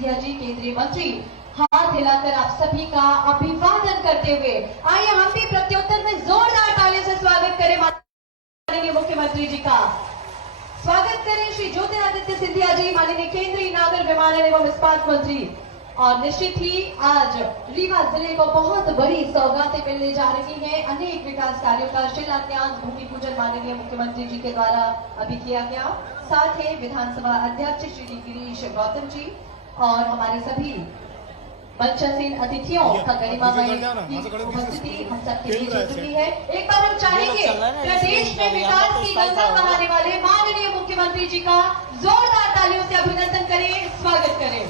सिंधिया जी केंद्रीय मंत्री हाथ हिलाकर आप सभी का अभिवादन करते हुए आइए हम भी प्रत्युत्तर में जोरदार तालियों से स्वागत करें माननीय मुख्यमंत्री जी का। स्वागत करें श्री ज्योतिरादित्य सिंधिया जी, माननीय केंद्रीय नागर विमानन एवं इस्पात मंत्री। और निश्चित ही आज रीवा जिले को बहुत बड़ी सौगातें मिलने जा रही हैं। अनेक विकास कार्यों का शिलान्यास भूमि पूजन माननीय मुख्यमंत्री जी के द्वारा अभी किया गया। साथ ही विधानसभा अध्यक्ष श्री गिरीश गौतम जी और हमारे सभी मंचासीन अतिथियों का गरिमामय उपस्थिति हम सबके बीच हो चुकी है। एक बार हम चाहेंगे प्रदेश में विकास की गंगा बहाने वाले माननीय मुख्यमंत्री जी का जोरदार तालियों से अभिनंदन करें, स्वागत करें।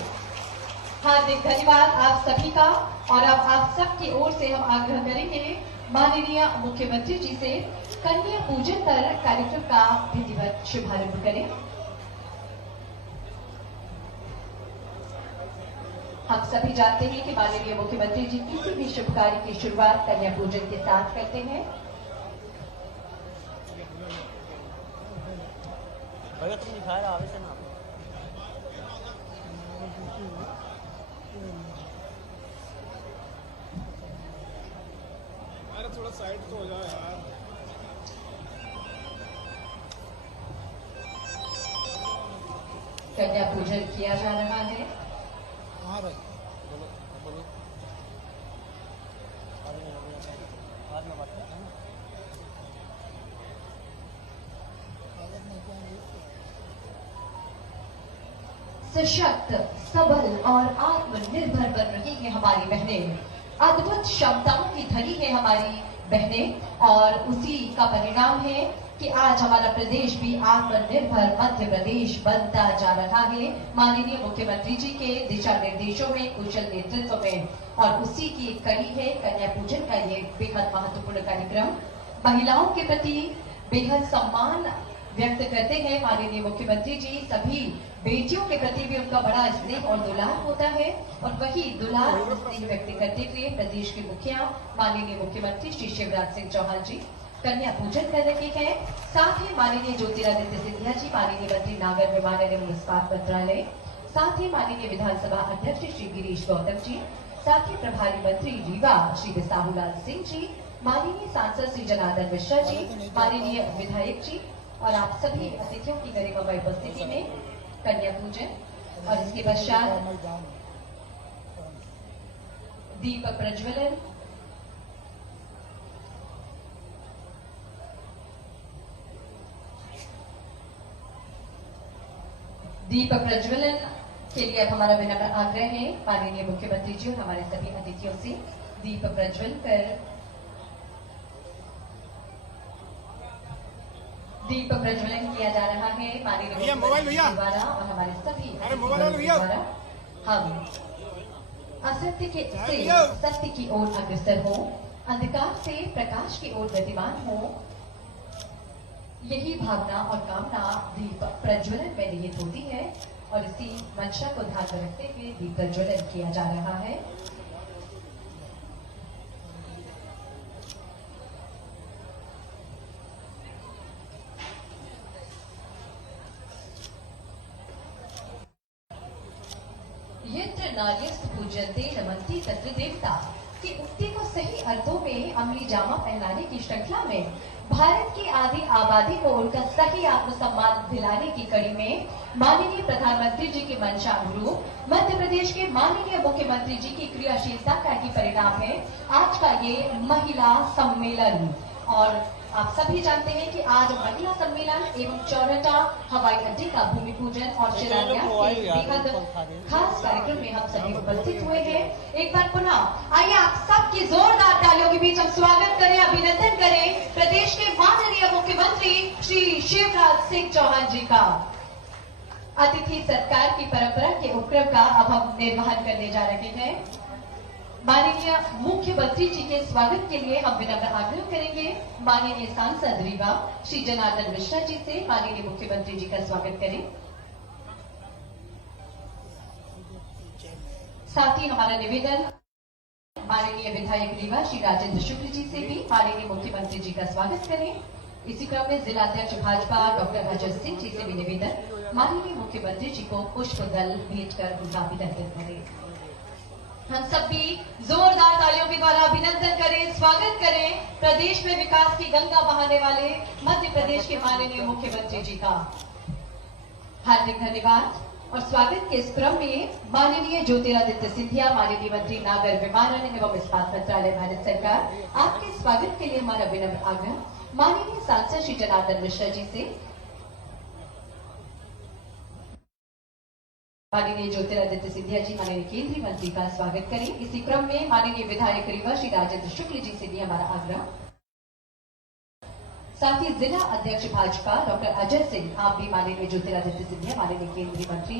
हार्दिक धन्यवाद आप सभी का। और अब आप सबकी ओर से हम आग्रह करेंगे माननीय मुख्यमंत्री जी से कन्या पूजन पर कार्यक्रम का विधिवत शुभारंभ करें। हम सभी जानते हैं कि माननीय मुख्यमंत्री जी किसी भी शुभ कार्य की शुरुआत कन्या पूजन के साथ करते हैं। अरे थोड़ा साइड तो हो जाओ यार। कन्या पूजन किया जा रहा है। हाँ भाई बोलो बोलो। सशक्त, सबल और आत्मनिर्भर बन रही है हमारी बहनें। अद्भुत क्षमताओं की धनी है हमारी बहनें और उसी का परिणाम है कि आज हमारा प्रदेश भी आत्मनिर्भर मध्य प्रदेश बनता जा रहा है माननीय मुख्यमंत्री जी के दिशा निर्देशों में, कुशल नेतृत्व में। और उसी की एक कड़ी है कन्या पूजन का ये बेहद महत्वपूर्ण कार्यक्रम। महिलाओं के प्रति बेहद सम्मान व्यक्त करते हैं माननीय मुख्यमंत्री जी। सभी बेटियों के प्रति भी उनका बड़ा स्नेह और दुलार होता है और वही दुलार स्नेह व्यक्त करते हुए प्रदेश के मुखिया माननीय मुख्यमंत्री श्री शिवराज सिंह चौहान जी कन्या पूजन कर रहे हैं। साथ ही माननीय ज्योतिरादित्य सिंधिया जी, माननीय मंत्री नागर विमानन एवं इस्पात मंत्रालय, साथ ही माननीय विधानसभा अध्यक्ष श्री गिरीश गौतम जी, साथ ही प्रभारी मंत्री रीवा श्री बिसाहूलाल सिंह जी, माननीय सांसद श्री जनार्दन मिश्रा जी, माननीय विधायक जी और आप सभी अतिथियों की गरिमामय उपस्थिति में कन्या पूजन और इसके पश्चात दीप प्रज्वलन, दीप प्रज्वलन के लिए अब हमारा विनम्र आग्रह है माननीय मुख्यमंत्री जी और हमारे सभी अतिथियों से दीप प्रज्वलन कर दीप प्रज्वलन किया जा रहा है माननीय मुख्यमंत्री द्वारा और हमारे सभी द्वारा। हम असत्य के से सत्य की ओर अग्रसर हो, अंधकार से प्रकाश की ओर गतिमान हो, यही भावना और कामना दीप प्रज्वलन में निहित होती है और इसी मंशा को ध्यान में रखते हुए दीप प्रज्वलन किया जा रहा है। यत्र नार्यस्तु पूज्यन्ते नमन्ति तत्र देवता की उक्ति को सही अर्थों में अमली जामा पहनाने की श्रृंखला में भारत की आधी आबादी को उनका सही आत्मसम्मान दिलाने की कड़ी में माननीय प्रधानमंत्री जी की मंशा अनुरूप मध्य प्रदेश के माननीय मुख्यमंत्री जी की क्रियाशीलता का ही परिणाम है आज का ये महिला सम्मेलन। और आप सभी जानते हैं कि आज महिला सम्मेलन एवं चौरटा हवाई अड्डे का भूमि पूजन और शिलान्यास के बेहद खास कार्यक्रम में हम सभी उपस्थित हुए हैं। एक बार पुनः आइए आप सबकी जोरदार तालियों के बीच हम स्वागत करें, अभिनंदन करें प्रदेश के माननीय मुख्यमंत्री श्री शिवराज सिंह चौहान जी का। अतिथि सत्कार की परंपरा के उपक्रम का अब हम निर्वहन करने जा रहे हैं। माननीय मुख्यमंत्री जी के स्वागत के लिए हम विनम्र आग्रह करेंगे माननीय सांसद रीवा श्री जनार्दन मिश्रा जी से माननीय मुख्यमंत्री जी का स्वागत करें। साथ ही हमारा निवेदन माननीय विधायक रीवा श्री राजेंद्र शुक्ल जी से भी माननीय मुख्यमंत्री जी का स्वागत करें। इसी क्रम में जिलाध्यक्ष भाजपा डॉक्टर अजय सिंह जी से भी निवेदन माननीय मुख्यमंत्री जी को पुष्प दल भेंट कर उनका अभिनंदन करें। हम सब भी जोरदार तालियों के द्वारा अभिनंदन करें, स्वागत करें प्रदेश में विकास की गंगा बहाने वाले मध्य प्रदेश के माननीय मुख्यमंत्री जी का। हार्दिक धन्यवाद। और स्वागत के इस क्रम में माननीय ज्योतिरादित्य सिंधिया, माननीय मंत्री नागर विमानन एवं इस्पात मंत्रालय भारत सरकार, आपके स्वागत के लिए हमारा विनम्र आग्रह माननीय सांसद श्री जनार्दन मिश्रा जी से। माननीय ज्योतिरादित्य सिंधिया जी माननीय केंद्रीय मंत्री का स्वागत करें। इसी क्रम में माननीय विधायक रीवा श्री राजेंद्र शुक्ल जी से भी हमारा आग्रह। साथ ही जिला अध्यक्ष भाजपा डॉक्टर अजय सिंह, आप भी माननीय ज्योतिरादित्य सिंधिया, माननीय केंद्रीय मंत्री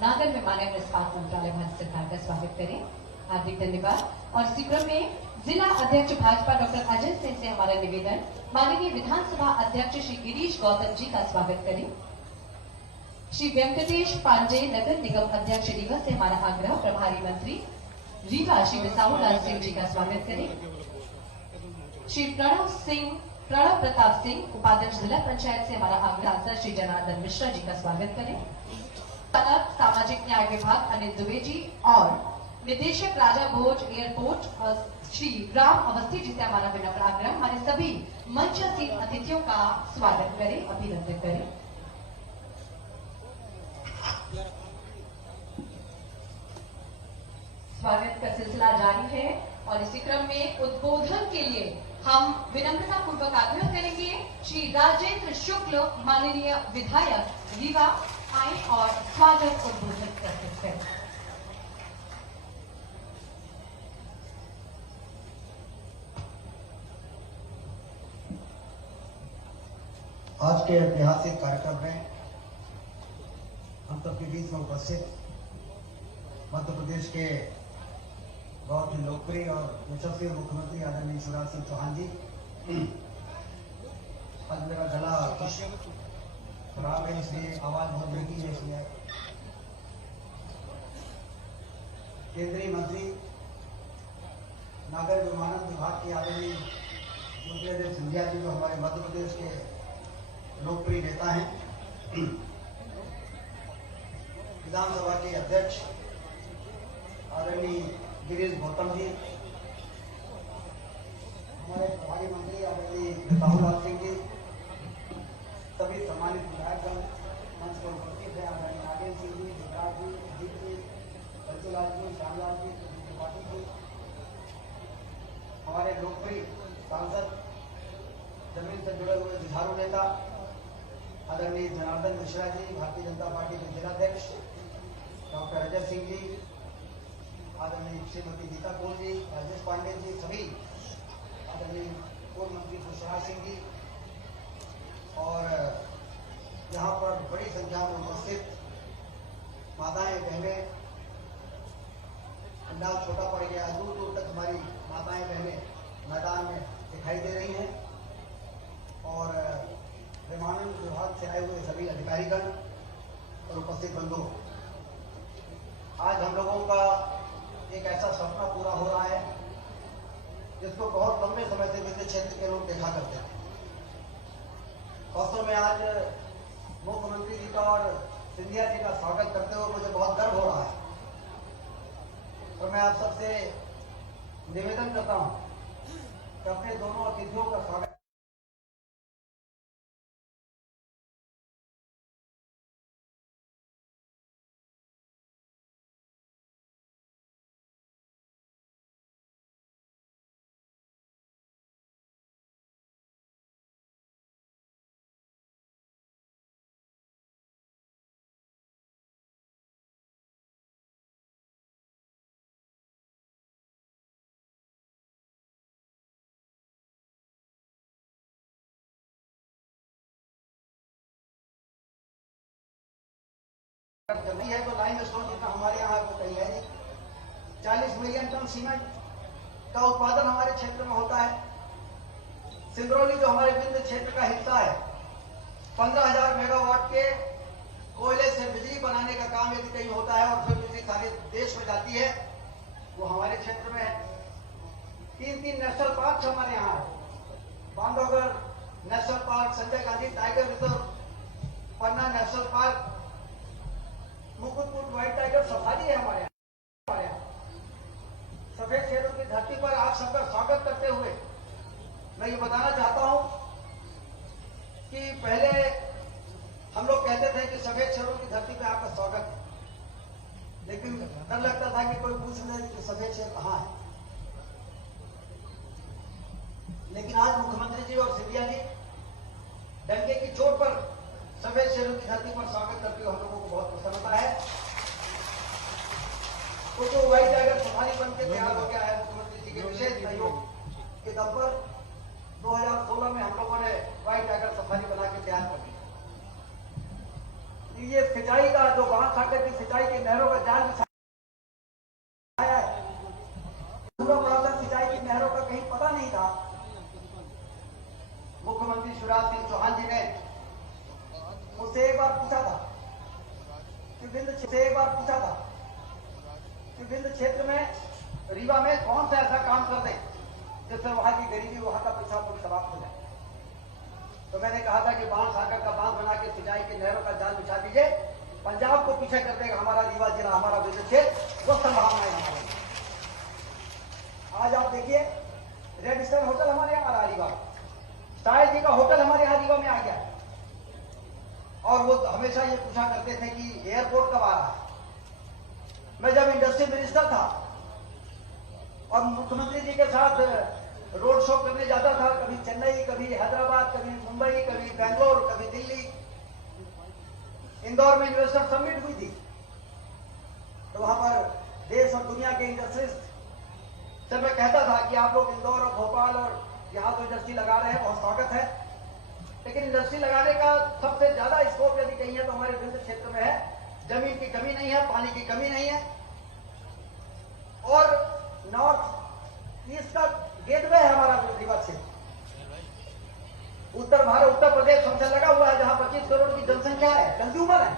नागर विमानन एवं इस्पात मंत्रालय भारत सरकार का स्वागत करें। हार्दिक धन्यवाद। और इसी क्रम में जिला अध्यक्ष भाजपा डॉक्टर अजय सिंह से हमारा निवेदन, माननीय विधानसभा अध्यक्ष श्री गिरीश गौतम जी का स्वागत करें। श्री वेंकटेश पांडे, नगर निगम अध्यक्ष रीवा से हमारा आग्रह, प्रभारी मंत्री रीवा श्री बिसाहू लाल सिंह जी का स्वागत करें। श्री प्रणव प्रताप सिंह, उपाध्यक्ष जिला पंचायत से हमारा आग्रह, श्री जनार्दन मिश्रा जी का स्वागत करें। सामाजिक न्याय विभाग अनिल दुबे जी और निदेशक राजा भोज एयरपोर्ट श्री राम अवस्थी जी से हमारा विनम्र आग्रह, हमारे सभी मंचासीन अतिथियों का स्वागत करें, अभिनंदन करें। स्वागत का सिलसिला जारी है और इसी क्रम में उद्बोधन के लिए हम विनम्रता पूर्वक आग्रह करेंगे श्री राजेंद्र शुक्ल, माननीय विधायक रीवा, आए और स्वागत उद्बोधन करते हैं। आज के ऐतिहासिक कार्यक्रम में हम सबके बीच में उपस्थित मध्य प्रदेश के बहुत ही लोकप्रिय और यशस्वी मुख्यमंत्री आदरणीय शिवराज सिंह चौहान जी, आज मेरा गला खराब है इसलिए आवाज बहुत बेगी है, इसलिए केंद्रीय मंत्री नागर विमानन विभाग के आदरणीय ज्योतिरादित्य सिंधिया जी, जो हमारे मध्य प्रदेश के लोकप्रिय नेता हैं, विधानसभा के अध्यक्ष आदरणीय गिरीश गौतम जी, हमारे प्रभारी मंत्री आदरणीय बिसाहू लाल सिंह जी, सभी सम्मानित विधायकगण मंच पर उपस्थित हैं, आदरणीय नागेंद्र सिंह जी, विकास जी, अजीत जी, बच्चूलाल जी, श्यामलाल जी, त्रिपाठी जी, हमारे लोकप्रिय सांसद, जमीन से जुड़े हुए जुझारू नेता आदरणीय जनार्दन मिश्रा जी, भारतीय जनता पार्टी के जिलाध्यक्ष डॉक्टर अजय सिंह जी, आदरणीय श्रीमती गीता कौल जी, राजेश पांडे जी, सभी आदरणीय पूर्व मंत्री खुशहाल सिंह जी, और यहाँ पर बड़ी संख्या में उपस्थित माताएं बहनें, अंदाज छोटा पड़ गया, दूर दूर तक हमारी माताएं बहनें मैदान में दिखाई दे रही हैं, और विमानन विभाग से आए हुए सभी अधिकारीगण और उपस्थित बंधु, आज हम लोगों का एक ऐसा सपना पूरा हो रहा है जिसको बहुत लंबे समय से विद्युत क्षेत्र के लोग देखा करते हैं। वास्तव में आज मुख्यमंत्री जी का और सिंधिया जी का स्वागत करते हुए मुझे बहुत गर्व हो रहा है, और मैं आप सबसे निवेदन करता हूं कि अपने दोनों अतिथियों का स्वागत करनी है। तो लाइम स्टोन जितना हमारे यहाँ को कहीं है नहीं, 40 मिलियन टन सीमेंट का उत्पादन हमारे क्षेत्र में होता है। सिंगरौली जो हमारे विंध्य क्षेत्र का हिस्सा है, 15,000 मेगावाट के कोयले से बिजली बनाने का काम यदि कहीं होता है और फिर बिजली सारे देश में जाती है, वो हमारे क्षेत्र में है। 3 नेशनल पार्क हमारे यहाँ है, Bandhavgarh national park, Sanjay Gandhi tiger reserve, Panna national park, की धरती पर आप सबका स्वागत करते हुए मैं ये बताना चाहता हूं कि पहले हम लोग कहते थे कि सफेद शहरों की धरती पर आपका स्वागत है, लेकिन डर लगता था कि कोई पूछ ले कि सफेद शहर कहां है। लेकिन आज मुख्यमंत्री जी और सिंधिया जी डंके की चोट पर सफेद शहरों की धरती पर स्वागत करते हुए हम लोगों को बहुत प्रसन्नता है। तो जो व्हाइट टाइगर सफारी बन के तैयार हो गया है मुख्यमंत्री जी के विशेष सहयोग के दम पर 2016 में हम लोगों ने व्हाइट टाइगर सफारी बना के तैयार कर दिया। ये सिंचाई का जो बांध सागर की सिंचाई की नहरों का जाल बिछाया है, पूरा बड़ा था, सिंचाई की नहरों का कहीं पता नहीं था। मुख्यमंत्री शिवराज सिंह चौहान जी ने मुझसे एक बार पूछा था कि विंध्य क्षेत्र में रीवा में कौन सा ऐसा काम कर दे जिससे वहां की गरीबी, वहां का पेशाब समाप्त हो जाए। तो मैंने कहा था कि बांध सागर का बांध बना के सिंचाई की नहरों का जाल बिछा दीजिए, पंजाब को पीछे कर देगा हमारा रीवा जिला, हमारा विंध्य क्षेत्र, वो संभावनाएं हमारे। आज आप देखिए रेड स्टार होटल हमारे यहाँ आ रहा रीवा, शायद जी का होटल हमारे यहाँ रीवा में आ गया। और वो हमेशा ये पूछा करते थे कि एयरपोर्ट कब आ रहा है। मैं जब इंडस्ट्री मिनिस्टर था और मुख्यमंत्री जी के साथ रोड शो करने जाता था, कभी चेन्नई, कभी हैदराबाद, कभी मुंबई, कभी बेंगलोर, कभी दिल्ली, इंदौर में इन्वेस्टर समिट हुई थी, तो वहां पर देश और दुनिया के इंडस्ट्रीज से मैं कहता था कि आप लोग इंदौर और भोपाल और यहां तो इंडस्ट्री लगा रहे हैं, बहुत स्वागत है, लेकिन इंडस्ट्री लगाने का सबसे ज्यादा स्कोप यदि कहीं है तो हमारे विंध्य क्षेत्र में है। जमीन की कमी नहीं है, पानी की कमी नहीं है, और नॉर्थ ईस्ट का गेटवे है हमारा रीवा क्षेत्र। उत्तर प्रदेश हमसे लगा हुआ है, जहां 25 करोड़ की जनसंख्या है, कंज्यूमर है,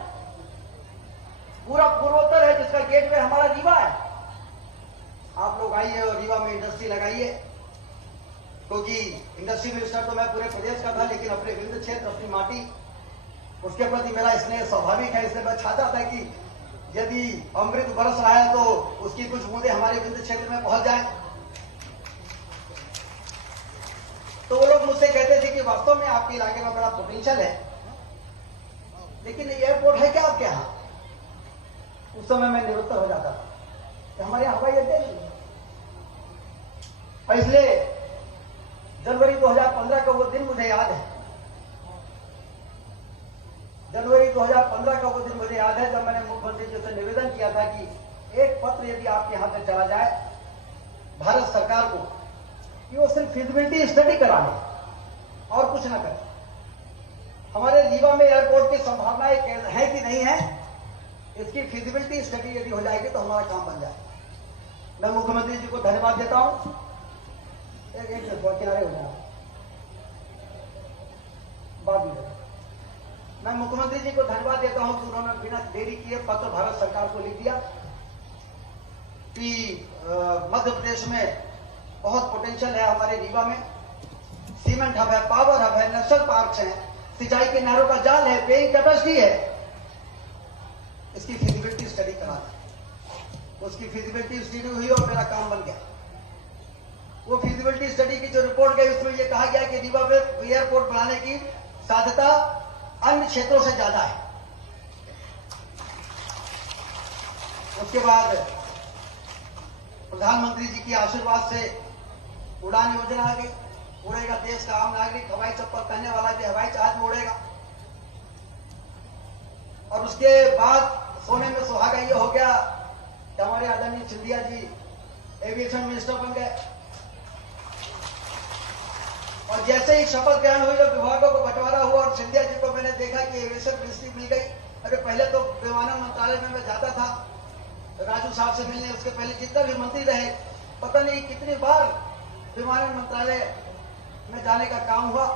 पूरा पूर्वोत्तर है जिसका गेटवे हमारा रीवा है। आप लोग आइए और रीवा में इंडस्ट्री लगाइए, क्योंकि इंडस्ट्री मिनिस्टर तो मैं पूरे प्रदेश का था, लेकिन अपने विंध्य क्षेत्र, अपनी माटी, उसके प्रति मेरा स्नेह स्वाभाविक है। इसलिए मैं चाहता था कि यदि अमृत बरस रहा है तो उसकी कुछ बूंदे हमारे विंध्य क्षेत्र में पहुंच जाए। तो वो लोग मुझसे कहते थे कि वास्तव में आपके इलाके में बड़ा पोटेंशियल है, लेकिन एयरपोर्ट है क्या आपके यहां? उस समय मैं निरुत्तर हो जाता था कि हमारे यहां हवाई अड्डे नहीं है। और इसलिए जनवरी 2015 का वो दिन मुझे याद है, जनवरी 2015 का वो दिन मुझे याद है जब मैंने मुख्यमंत्री जी से निवेदन किया था कि एक पत्र यदि आपके यहां पे चला जाए भारत सरकार को कि वो सिर्फ फिजिबिलिटी स्टडी करा ले और कुछ ना करे। हमारे रीवा में एयरपोर्ट की संभावनाएं है कि नहीं है, इसकी फिजिबिलिटी स्टडी यदि हो जाएगी तो हमारा काम बन जाए। मैं मुख्यमंत्री जी को धन्यवाद देता हूं। एक किनारे हो जाए बाद में। मैं मुख्यमंत्री जी को धन्यवाद देता हूं कि उन्होंने बिना देरी किए पत्र भारत सरकार को लिख दिया कि मध्य प्रदेश में बहुत पोटेंशियल है, हमारे रीवा में सीमेंट हब है, पावर हब है, नेशनल पार्क है, सिंचाई के नहरों का जाल है, पेइंग कैपेसिटी है, इसकी फिजिबिलिटी स्टडी करा दी। उसकी फिजिबिलिटी स्टडी हुई और मेरा काम बन गया। वो फिजिबिलिटी स्टडी की जो रिपोर्ट गई उसमें यह कहा गया कि रीवा में एयरपोर्ट बनाने की साध्यता अन्य क्षेत्रों से ज्यादा है। उसके बाद प्रधानमंत्री जी के आशीर्वाद से उड़ान योजना आ गई, उड़ेगा देश का आम नागरिक, हवाई चप्पल पहनने वाला भी हवाई जहाज में उड़ेगा। और उसके बाद सोने में सुहागा ये हो गया कि हमारे आदरणीय सिंधिया जी एविएशन मिनिस्टर बन गए। और जैसे ही शपथ ग्रहण हुई और विभागों को बंटवारा हुआ और सिंधिया जी को मैंने देखा कि एविएशन मिनिस्ट्री मिल गई। अरे पहले तो विमानन मंत्रालय में मैं जाता था राजू साहब से मिलने, उसके पहले जितना भी मंत्री रहे, पता नहीं कितनी बार विमानन मंत्रालय में जाने का काम हुआ।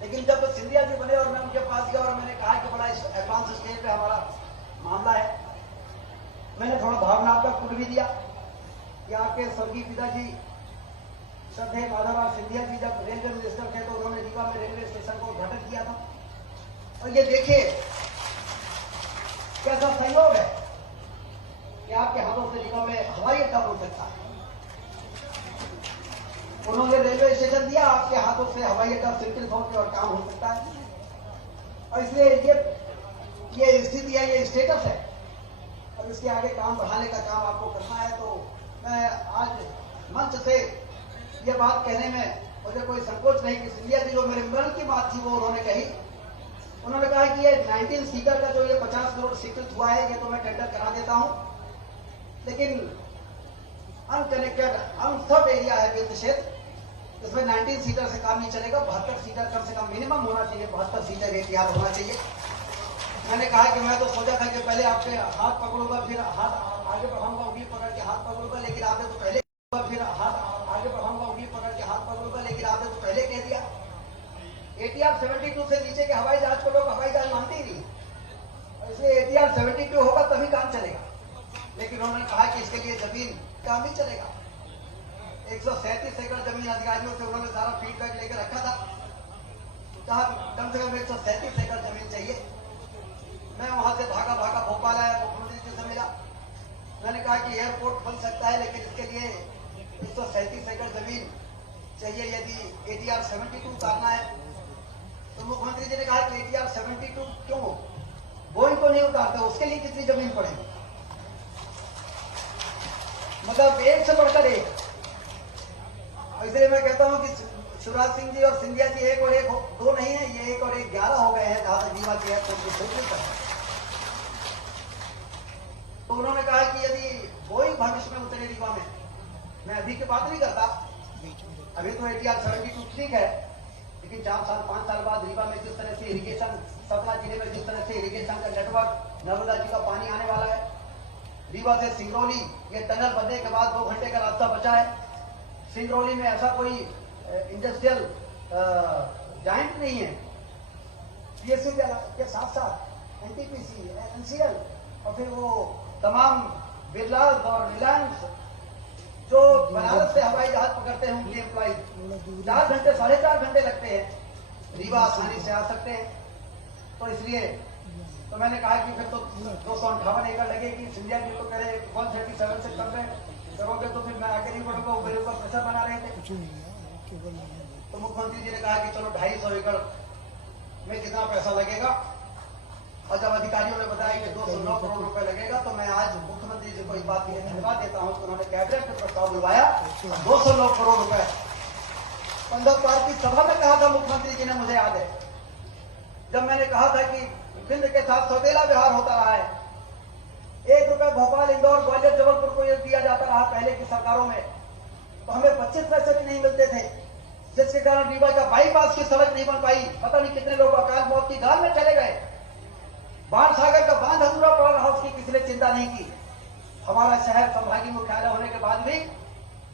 लेकिन जब सिंधिया जी बने और मैं उनके पास गया और मैंने कहा कि बड़ा एडवांस स्टेज पे हमारा मामला है, मैंने थोड़ा भावनात्मक पुट भी दिया कि आपके स्वर्गीय पिताजी श्रद्धेय माधवराव सिंधिया जी जब रेलवे मिनिस्टर थे तो उन्होंने रीवा में रेलवे स्टेशन को उद्घाटन किया था। और ये देखिए कैसा सहयोग है कि आपके हाथों से रीवा में हवाई अड्डा बन सकता है। उन्होंने रेलवे स्टेशन दिया, आपके हाथों से हवाई अड्डा स्वीकृत होकर और काम हो सकता है। और इसलिए ये स्थिति है, ये स्टेटस है। और इसके आगे काम बढ़ाने का काम आपको करना है। तो मैं आज मंच से ये बात कहने में मुझे कोई संकोच नहीं कि सिंधिया जी जो मेरे मन की बात थी वो उन्होंने कही। उन्होंने कहा कि ये 19 सीटर का जो ये 50 करोड़ स्वीकृत हुआ है, ये तो मैं टेंडर करा देता हूं, लेकिन अनकनेक्टेड अनसर्व एरिया है वित्त क्षेत्र, इसमें 19 सीटर से काम नहीं चलेगा। 72 सीटर कम से कम मिनिमम होना चाहिए, 72 सीटर एटीआर होना चाहिए। मैंने कहा कि मैं तो सोचा था कि पहले आपके हाथ पकड़ूंगा, फिर हाथ आगे बढ़ाऊंगा, उंगली पकड़ के हाथ पकड़ूंगा, लेकिन आपने तो पहले फिर हाथ आगे बढ़ाऊंगा, उंगली पकड़ के हाथ पकड़ूंगा, लेकिन आपने तो पहले कह दिया। एटीआर 72 से नीचे के हवाई जहाज को लोग हवाई जहाज मानते ही नहीं, इसलिए एटीआर 72 होगा तभी काम चलेगा। लेकिन उन्होंने कहा कि इसके लिए जमीन काम ही चलेगा। 137 एकड़ जमीन अधिकारियों से उन्होंने सारा फीडबैक लेकर रखा था, कहा कम से कम 137 एकड़ जमीन चाहिए। मैं वहां से भागा भोपाल आया, मुख्यमंत्री जी से मिला। मैंने कहा कि एयरपोर्ट बन सकता है, लेकिन इसके लिए 137 एकड़ जमीन चाहिए यदि एटीआर 72 उतारना है। तो मुख्यमंत्री जी ने कहा कि एटीआर 72 क्यों, बोइंग को नहीं उतारते, उसके लिए कितनी जमीन पड़ेगी। मतलब एक से बढ़कर एक। इसलिए मैं कहता हूं कि शिवराज सिंह जी और सिंधिया जी 1 और 1 2 नहीं है, ये 1 और 1 11 हो गए हैं जहां तक रीवा के एयरपोर्ट की स्वीकृत है। तो उन्होंने कहा कि यदि बोइंग भविष्य में उतरे रीवा में, मैं अभी की बात नहीं करता, अभी तो एटीआर 72 ठीक है, लेकिन 4 साल 5 साल बाद रीवा में जिस तरह से इरिगेशन, सतना जिले में जिस तरह से इरिगेशन का नेटवर्क, नर्मदा जी का पानी आने वाला है, रीवा से सिंगरौली ये टनल बनने के बाद 2 घंटे का रास्ता बचा है। सिंगरौली में ऐसा कोई इंडस्ट्रियल जाइंट नहीं है। पीएसयू के साथ साथ एनटीपीसी, एनसीएल और फिर वो तमाम बिरलास और रिलायंस जो बनारस से हवाई जहाज पकड़ते हैं, उनकी एम्प्लॉइज 4 घंटे 4.5 घंटे लगते हैं, रीवा आसानी से आ सकते हैं। तो इसलिए तो मैंने कहा कि फिर तो 258 एकड़ लगेगी। सिंधिया जी को कह रहे 137 से कर करोगे तो फिर मैं आगे नहीं बढ़ूंगा, वो मेरे ऊपर प्रेशर बना रहे थे। तो मुख्यमंत्री जी ने कहा कि चलो 250 एकड़ में कितना पैसा लगेगा, और जब अधिकारियों ने बताया कि 209 करोड़ रुपए लगेगा, तो मैं आज मुख्यमंत्री जी को इस बात के लिए धन्यवाद देता हूं कि उन्होंने कैबिनेट में प्रस्ताव बुलवाया। 209 करोड़ रुपए 15 पार की सभा में कहा था मुख्यमंत्री जी ने, मुझे याद है, जब मैंने कहा था कि सिंध के साथ सौतेला व्यवहार होता रहा है। 1 रुपए भोपाल, इंदौर, ग्वालियर, जबलपुर को दिया जाता रहा पहले की सरकारों में, तो हमें 25 पैसे भी नहीं मिलते थे, जिसके कारण रीवा का बाईपास की सड़क नहीं बन पाई। पता नहीं कितने लोग अकाल मौत की गाल में चले गए। बाण सागर का बांध अधूरा पड़ा रहा, उसकी किसी ने चिंता नहीं की। हमारा शहर संभागीय मुख्यालय होने के बाद भी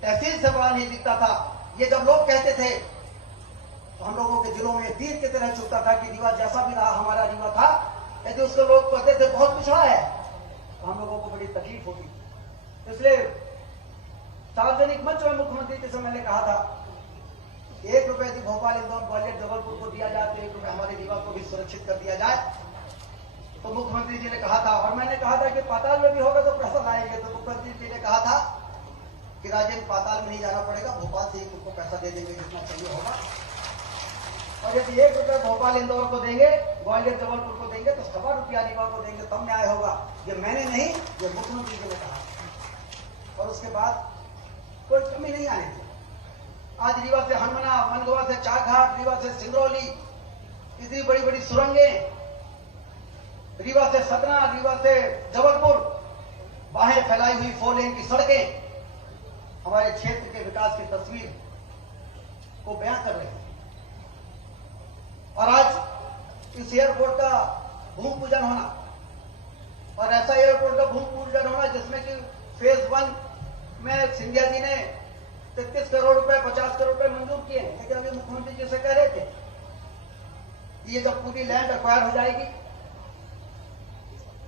तहसील से बड़ा नहीं दिखता था। ये जब लोग कहते थे तो हम लोगों के दिलों में तीर की तरह चुभता था कि रीवा जैसा भी रहा हमारा रीवा था, यदि उसको लोग कहते थे बहुत पिछड़ा है, तो हम लोगों को बड़ी तकलीफ होती। इसलिए सार्वजनिक मंच में मुख्यमंत्री जी से मैंने कहा था 1 रुपए यदि भोपाल, इंदौर, ग्वालियर, जबलपुर को दिया जाए तो 1 रुपए हमारे रीवा को भी सुरक्षित कर दिया जाए। तो मुख्यमंत्री जी ने कहा था, और मैंने कहा था कि पाताल में भी होगा तो पैसा लाएंगे। तो मुख्यमंत्री जी ने कहा था कि राजेंद्र पाताल में नहीं जाना पड़ेगा, भोपाल से ही तुमको पैसा दे देंगे जितना चाहिए होगा। और यदि 1 रुपए भोपाल, इंदौर को देंगे, ग्वालियर, जबलपुर को देंगे, तो 1.25 रुपया रीवा को देंगे, तब न्याय होगा। ये मैंने नहीं, ये मुख्यमंत्री जी ने कहा। और उसके बाद कोई कमी नहीं आएगी। आज रीवा से हनुमना, मनगवा से चाघाट, रीवा से सिंगरौली, इतनी बड़ी बड़ी सुरंगें, रीवा से सतना, रीवा से जबलपुर, बाहें फैलाई हुई 4 लेन की सड़कें हमारे क्षेत्र के विकास की तस्वीर को बयां कर रही हैं। और आज इस एयरपोर्ट का भूमि पूजन होना, और ऐसा एयरपोर्ट का भूमि पूजन होना जिसमें कि फेज 1 में सिंधिया जी ने 33 करोड़ रुपए, 50 करोड़ रुपए मंजूर किए। लेकिन अभी मुख्यमंत्री जी से कह रहे थे ये जब पूरी लैंड एक्वायर हो जाएगी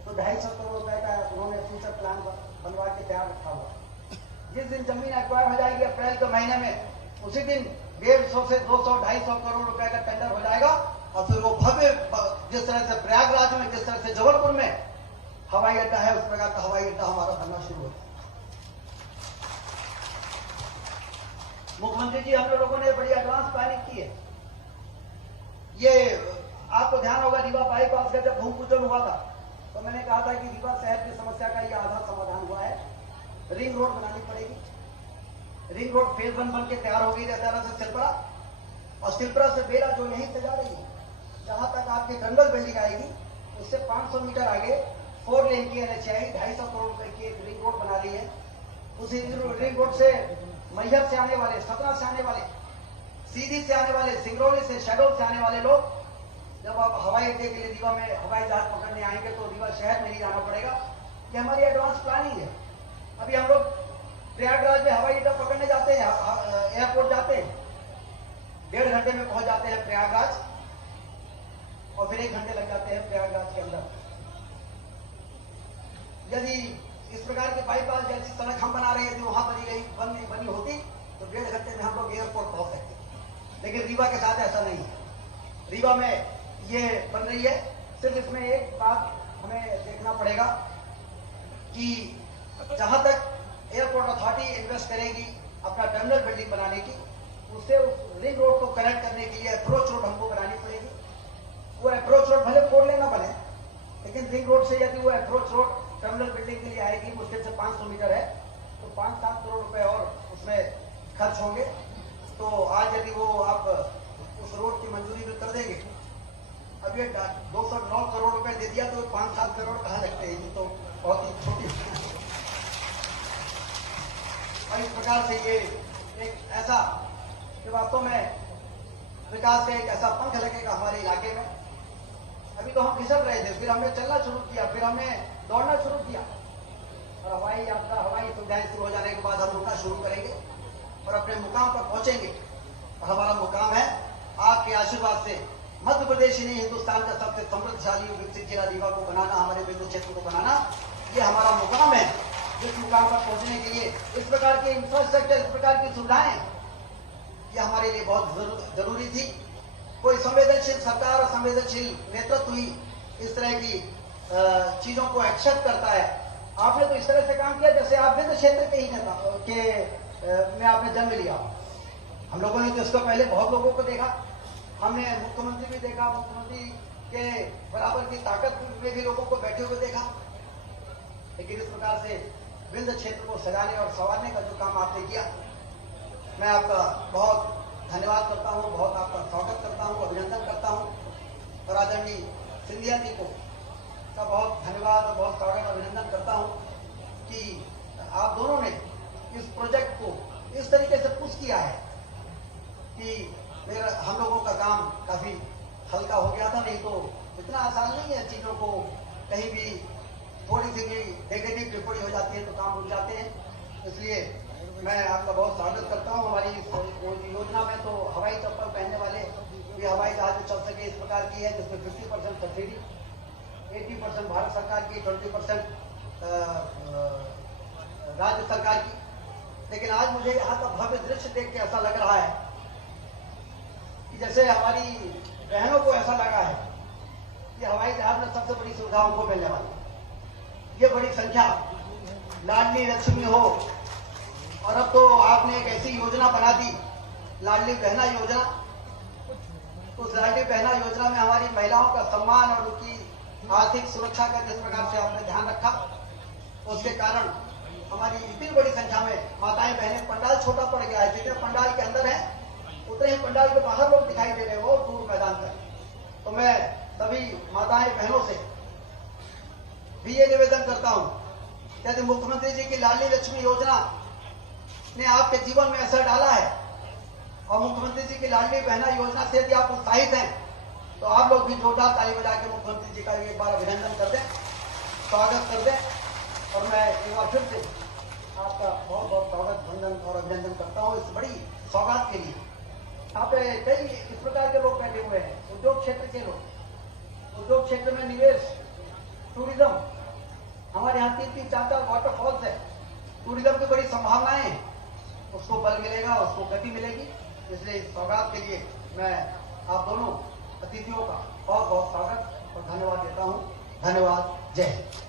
तो 250 करोड़ रुपए का उन्होंने फ्यूचर प्लान बनवा के तैयार रखा हुआ। जिस दिन जमीन एक्वायर हो जाएगी अप्रैल के महीने में, उसी दिन 150 से 200, 250 करोड़ रुपए का टेंडर हो जाएगा। और फिर वो भव्य, जिस तरह से प्रयागराज में, जिस तरह से जबलपुर में हवाई अड्डा है उस प्रकार का हवाई अड्डा हमारा बनना शुरू होता है। मुख्यमंत्री जी हम लोगों ने बड़ी एडवांस प्लानिंग की है। ये आपको ध्यान होगा रीवा बाईपास का जब भूमि पूजन हुआ था तो मैंने कहा था कि रीवा शहर की समस्या का ये आधा समाधान हुआ है। रिंग रोड बनानी पड़ेगी। रिंग रोड फेज 1 बन के तैयार हो गई रतारा से सिलपरा और सिलपरा से बेला जो यहीं से जा रही है जहां तक आपकी दंगल बिल्डिंग आएगी उससे 500 मीटर आगे 4 लेन की NH 250 करोड़ रुपए की एक रिंग रोड बना रही है। उसी रिंग रोड से मैहर से आने वाले, सतना से आने वाले, सीधी से आने वाले, सिंगरौली से, शहडोल से आने वाले लोग जब आप हवाई अड्डे के लिए रीवा में हवाई जहाज पकड़ने आएंगे तो रीवा शहर में ही जाना पड़ेगा। ये हमारी एडवांस प्लानिंग है। अभी हम लोग प्रयागराज में हवाई अड्डा पकड़ने जाते हैं, एयरपोर्ट जाते हैं, 1.5 घंटे में पहुंच जाते हैं प्रयागराज और फिर 1 घंटे लग जाते हैं प्रयागराज के अंदर। यदि इस प्रकार के बाईपास जैसी सड़क हम बना रहे हैं जो वहां बनी होती तो 1.5 घंटे में हम लोग एयरपोर्ट पहुंच सकते। लेकिन रीवा के साथ ऐसा नहीं है। रीवा में ये बन रही है। सिर्फ इसमें एक बात हमें देखना पड़ेगा कि जहां तक एयरपोर्ट अथॉरिटी इन्वेस्ट करेगी अपना टर्मिनल बिल्डिंग बनाने की, उससे उस रिंग रोड को कनेक्ट करने के लिए अप्रोच रोड हमको बनानी पड़ेगी। वो अप्रोच रोड भले 4 लेन ना बने लेकिन रिंग रोड से यदि वो अप्रोच रोड टर्मिनल बिल्डिंग के लिए आएगी, मुश्किल से 500 मीटर है तो 5-7 करोड़ रुपए और उसमें खर्च होंगे। तो आज यदि वो आप उस रोड की मंजूरी भी कर देंगे, अब ये 209 करोड़ रुपए दे दिया तो 5-7 करोड़ कहाँ लगते हैं, ये तो बहुत ही छोटी। और इस प्रकार से ये एक ऐसा कि वास्तव में विकास का एक ऐसा पंख लगेगा हमारे इलाके में। अभी तो हम फिसल रहे थे, फिर हमने चलना शुरू किया, फिर हमने दौड़ना शुरू किया और हवाई यात्रा, हवाई सुविधाएं शुरू हो जाने के बाद हम उड़ना शुरू करेंगे और अपने मुकाम पर पहुंचेंगे। और हमारा मुकाम है आपके आशीर्वाद से मध्य प्रदेश ही नहीं हिंदुस्तान का सबसे समृद्धशाली विकसित जिला रीवा को बनाना, हमारे बिंदु क्षेत्र को बनाना, ये हमारा मुकाम है। जिस मुकाम पर पहुंचने के लिए इस प्रकार के इंफ्रास्ट्रक्चर, इस प्रकार की सुविधाएं ये हमारे लिए बहुत जरूरी थी। कोई संवेदनशील सरकार और संवेदनशील नेतृत्व ही इस तरह की चीजों को एक्सेप्ट करता है। आपने तो इस तरह से काम किया जैसे आप विंध्य क्षेत्र के ही नेता में आपने जन्म लिया। हम लोगों ने तो इसको पहले बहुत लोगों को देखा, हमने मुख्यमंत्री भी देखा, मुख्यमंत्री के बराबर की ताकत में भी लोगों को बैठे हुए देखा। लेकिन इस प्रकार से विंध्य क्षेत्र को सजाने और संवारने का जो काम आपने किया, मैं आपका बहुत धन्यवाद करता हूं, बहुत आपका स्वागत करता हूं, अभिनंदन करता हूं। और आदरणीय सिंधिया जी को का बहुत धन्यवाद और बहुत स्वागत अभिनंदन करता हूं कि आप दोनों ने इस प्रोजेक्ट को इस तरीके से पुश किया है कि हम लोगों का काम काफी हल्का हो गया था। नहीं तो इतना आसान नहीं है, चीजों को कहीं भी थोड़ी सी भी नेगेटिव टिप्पणी हो जाती है तो काम रुक जाते हैं। इसलिए मैं आपका बहुत स्वागत करता हूं। हमारी इस योजना में तो हवाई चप्पल पहनने वाले भी हवाई जहाज चल सके इस प्रकार की है, जिसमें 50% सब्सिडी, 80% भारत सरकार की, 20% राज्य सरकार की। लेकिन आज मुझे यहाँ का भव्य दृश्य देख के ऐसा लग रहा है कि जैसे हमारी बहनों को ऐसा लगा है कि हवाई जहाज में सबसे बड़ी सुविधाओं को मिलने वाली ये बड़ी संख्या, लाडली लक्ष्मी हो, और अब तो आपने एक ऐसी योजना बना दी लाडली बहना योजना। तो उस लाडली बहना योजना में हमारी महिलाओं का सम्मान और उनकी आर्थिक सुरक्षा का जिस प्रकार से आपने ध्यान रखा, उसके कारण हमारी इतनी बड़ी संख्या में माताएं बहनें, पंडाल छोटा पड़ गया है, जितने पंडाल के अंदर है उतने ही पंडाल के बाहर लोग दिखाई दे रहे हैं, वो दूर मैदान तक। तो मैं सभी माताएं बहनों से भी ये निवेदन करता हूं, यदि मुख्यमंत्री जी की लाडली लक्ष्मी योजना ने आपके जीवन में असर डाला है और मुख्यमंत्री जी की लाडली बहना योजना से यदि आप उत्साहित हैं तो आप लोग भी जोरदार ताली बजा के मुख्यमंत्री जी का एक बार अभिनंदन कर दें, स्वागत कर दें। और मैं एक बार फिर से आपका बहुत बहुत स्वागत, वंदन और अभिनंदन करता हूँ इस बड़ी सौगात के लिए। यहाँ पे कई इस प्रकार के लोग बैठे हुए हैं, उद्योग क्षेत्र के लोग, उद्योग क्षेत्र में निवेश, टूरिज्म, हमारे यहाँ 3-4 वाटरफॉल्स है, टूरिज्म की बड़ी संभावनाएं हैं, उसको बल मिलेगा, उसको गति मिलेगी। इसलिए इस सौगात के लिए मैं आप दोनों अतिथियों का बहुत बहुत स्वागत और धन्यवाद देता हूँ। धन्यवाद। जय हिंद।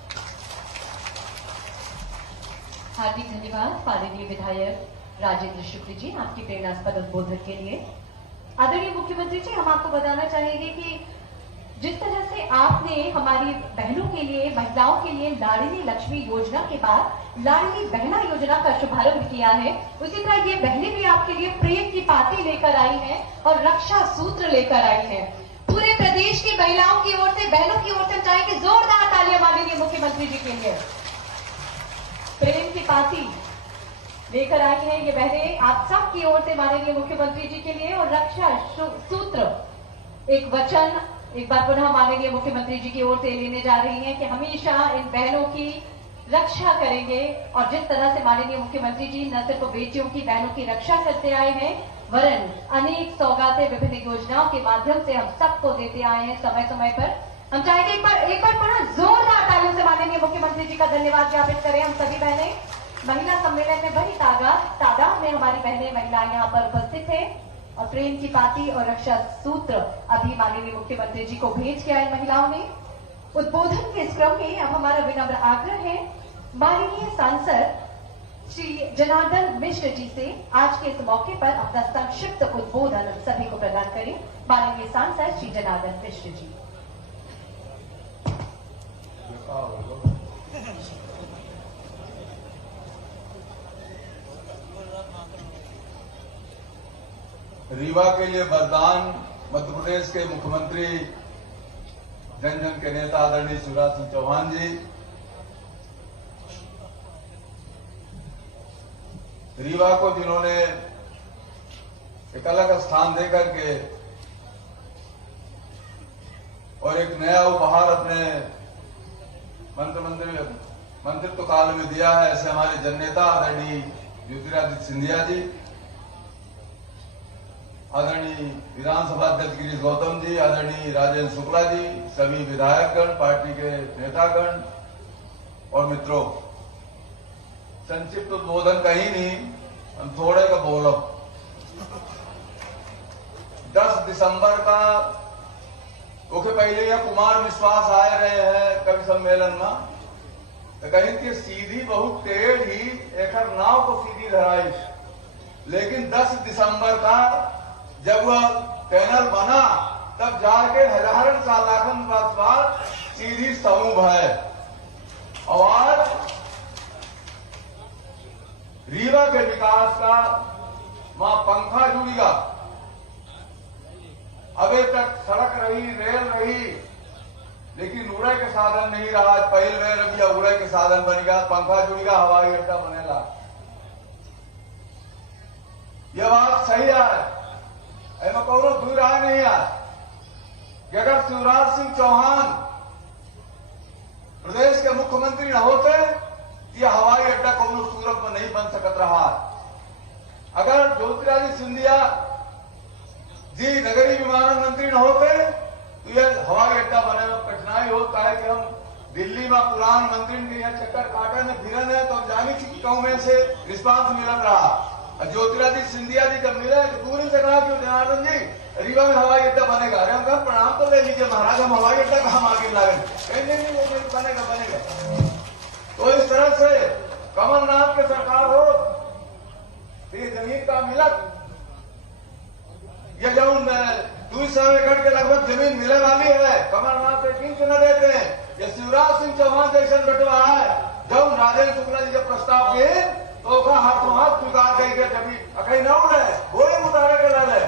हार्दिक धन्यवाद माननीय विधायक राजेंद्र शुक्ल जी आपकी प्रेरणास्पद उद्बोधन के लिए। आदरणीय मुख्यमंत्री जी, हम आपको बताना चाहेंगे कि जिस तरह से आपने हमारी बहनों के लिए, महिलाओं के लिए लाडली लक्ष्मी योजना के बाद लाडली बहना योजना का शुभारंभ किया है, उसी तरह ये बहनें भी आपके लिए प्रेम की पाती लेकर आई हैं और रक्षा सूत्र लेकर आई हैं। पूरे प्रदेश की महिलाओं की ओर से, बहनों की ओर से हम चाहेंगे जोरदार तालियां माननीय मुख्यमंत्री जी के लिए। प्रेम की पाती लेकर आई है ये बहनें आप सबकी ओर से माननीय मुख्यमंत्री जी के लिए, और रक्षा सूत्र एक वचन एक बार पुनः माननीय मुख्यमंत्री जी की ओर से लेने जा रही हैं कि हमेशा इन बहनों की रक्षा करेंगे। और जिस तरह से माननीय मुख्यमंत्री जी न सिर्फ बेटियों की, बहनों की रक्षा करते आए हैं, वरन अनेक सौगातें विभिन्न योजनाओं के माध्यम से हम सबको देते आए हैं समय समय पर। हम चाहेंगे एक बार पुनः जोरदार तालियों से माननीय मुख्यमंत्री जी का धन्यवाद ज्ञापित करें हम सभी बहनें। महिला सम्मेलन में बड़ी तादाद में हमारी बहनें, महिलाएं यहाँ पर उपस्थित है और प्रेम की पाती और रक्षा सूत्र अभी माननीय मुख्यमंत्री जी को भेज के आए महिलाओं ने। उद्बोधन के इस क्रम में अब हमारा विनम्र आग्रह है माननीय सांसद श्री जनार्दन मिश्र जी से आज के इस मौके पर अपना संक्षिप्त उद्बोधन सभी को प्रदान करें। माननीय सांसद श्री जनार्दन मिश्र जी। रीवा के लिए वरदान मध्य प्रदेश के मुख्यमंत्री, जन जन के नेता आदरणीय शिवराज सिंह चौहान जी, रीवा को जिन्होंने एक अलग स्थान देकर के और एक नया उपहार अपने मंत्रित्व काल में दिया है, ऐसे हमारे जननेता आदरणीय ज्योतिरादित्य सिंधिया जी, आदरणीय विधानसभा अध्यक्ष गिरीश गौतम जी, आदरणीय राजेंद्र शुक्ला जी, सभी विधायकगण, पार्टी के नेतागण और मित्रों, संक्षिप्त उद्बोधन कहीं नहीं, हम थोड़े का बोलो। 10 दिसंबर का ओके पहले यह कुमार विश्वास आए रहे हैं कवि सम्मेलन में, तो कहीं की सीधी बहुत टेढ़ी एक नाव को सीधी धराई, लेकिन 10 दिसंबर का जब वह पैनल बना तब जाके हजारन साल लाखन वर्ष बाद सीधी समूह है। और आज रीवा के विकास का वहां पंखा जुड़ेगा। अभी तक सड़क रही, रेल रही, लेकिन उड़े के साधन नहीं रहा। आज पहल में रबिया उड़े के साधन बनेगा, पंखा जुड़ेगा, हवाई अड्डा बनेगा। यह बात सही है, ऐसा कौनो दूर आया नहीं है कि अगर शिवराज सिंह चौहान प्रदेश के मुख्यमंत्री न होते तो यह हवाई अड्डा कौनो सूरत में नहीं बन सकता रहा। अगर ज्योतिरादित्य सिंधिया जी नगरीय विमानन मंत्री न होते तो यह हवाई अड्डा बनने में कठिनाई होता है कि हम दिल्ली में पुरान मंत्री के यहाँ चक्कर काटे में फिरन है, तो हम जानी थी गांव में से रिस्पांस मिलत रहा। ज्योतिरादित्य सिंधिया जी जब मिले तो दूरी से कहा कि जनार्दन जी रीवा में हवाई अड्डा बनेगा। अरे हम कहा प्रणाम तो ले लीजिए महाराज, हम हवाई अड्डा कहाँ मांगे लागे, नहीं बनेगा बनेगा। तो इस तरह से कमलनाथ की सरकार हो तो ये जमीन का मिलत, ये जब 200 एकड़ के लगभग जमीन मिलने वाली है, कमलनाथ से किंच न देते हैं। ये शिवराज सिंह चौहान जैसे बटवा है, जब राजेंद्र शुक्ला जी के प्रस्ताव किए तो हाथों हाथ स्वीकार करेंगे। जब अकई न उड़े वही मुतारे के ले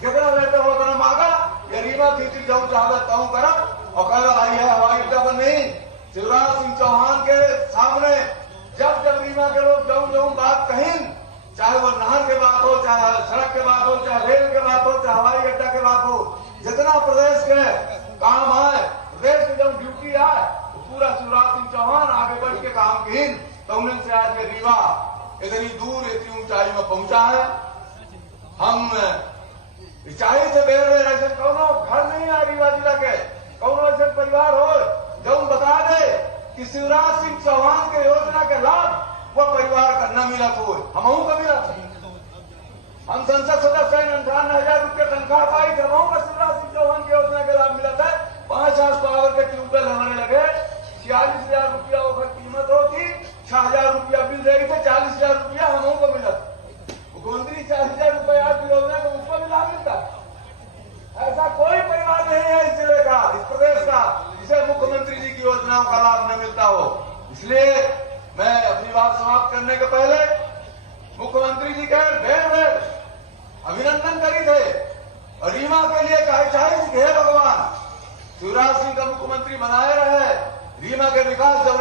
जितना लेते हो उतना मांगा, ये रीवा थी जाऊं चाहता ताऊ करब और कल आई है हवाई अड्डा पर नहीं। शिवराज सिंह चौहान के सामने जब रीवा के लोग जाऊं बात कहीं, चाहे वो नहर के बात हो, चाहे सड़क के बात हो, चाहे रेल के बात हो, चाहे हवाई अड्डा के बात हो, जितना प्रदेश के काम आए, प्रदेश की जब ड्यूटी आए तो पूरा शिवराज सिंह चौहान आगे बढ़ के काम की। तो उनसे आज के रीवा इतनी दूर इतनी ऊंचाई में पहुंचा है। हम ऊंचाई से बेर में ऐसे कौनो घर नहीं है रीवा जिला के, कौनो ऐसे परिवार हो जो बता दे कि शिवराज सिंह चौहान के योजना के लाभ वो परिवार का न मिला हो, हमहू का मिला। हम संसद सदस्य 58,000 रुपये तनख्वाह पाई, हमहू का शिवराज सिंह चौहान की योजना के लाभ मिला था। 5 पावर के ट्यूबवेल हमारे लगे, 46,000 रुपया कीमत होती, 6,000 रुपया बिल देगी थे न मिलता हो। इसलिए मैं अपनी बात समाप्त करने के पहले मुख्यमंत्री जी के बेर अभिनंदन करी थे और रीमा के लिए चाहे हे भगवान शिवराज सिंह का मुख्यमंत्री बनाए रहे। रीमा के विकास जब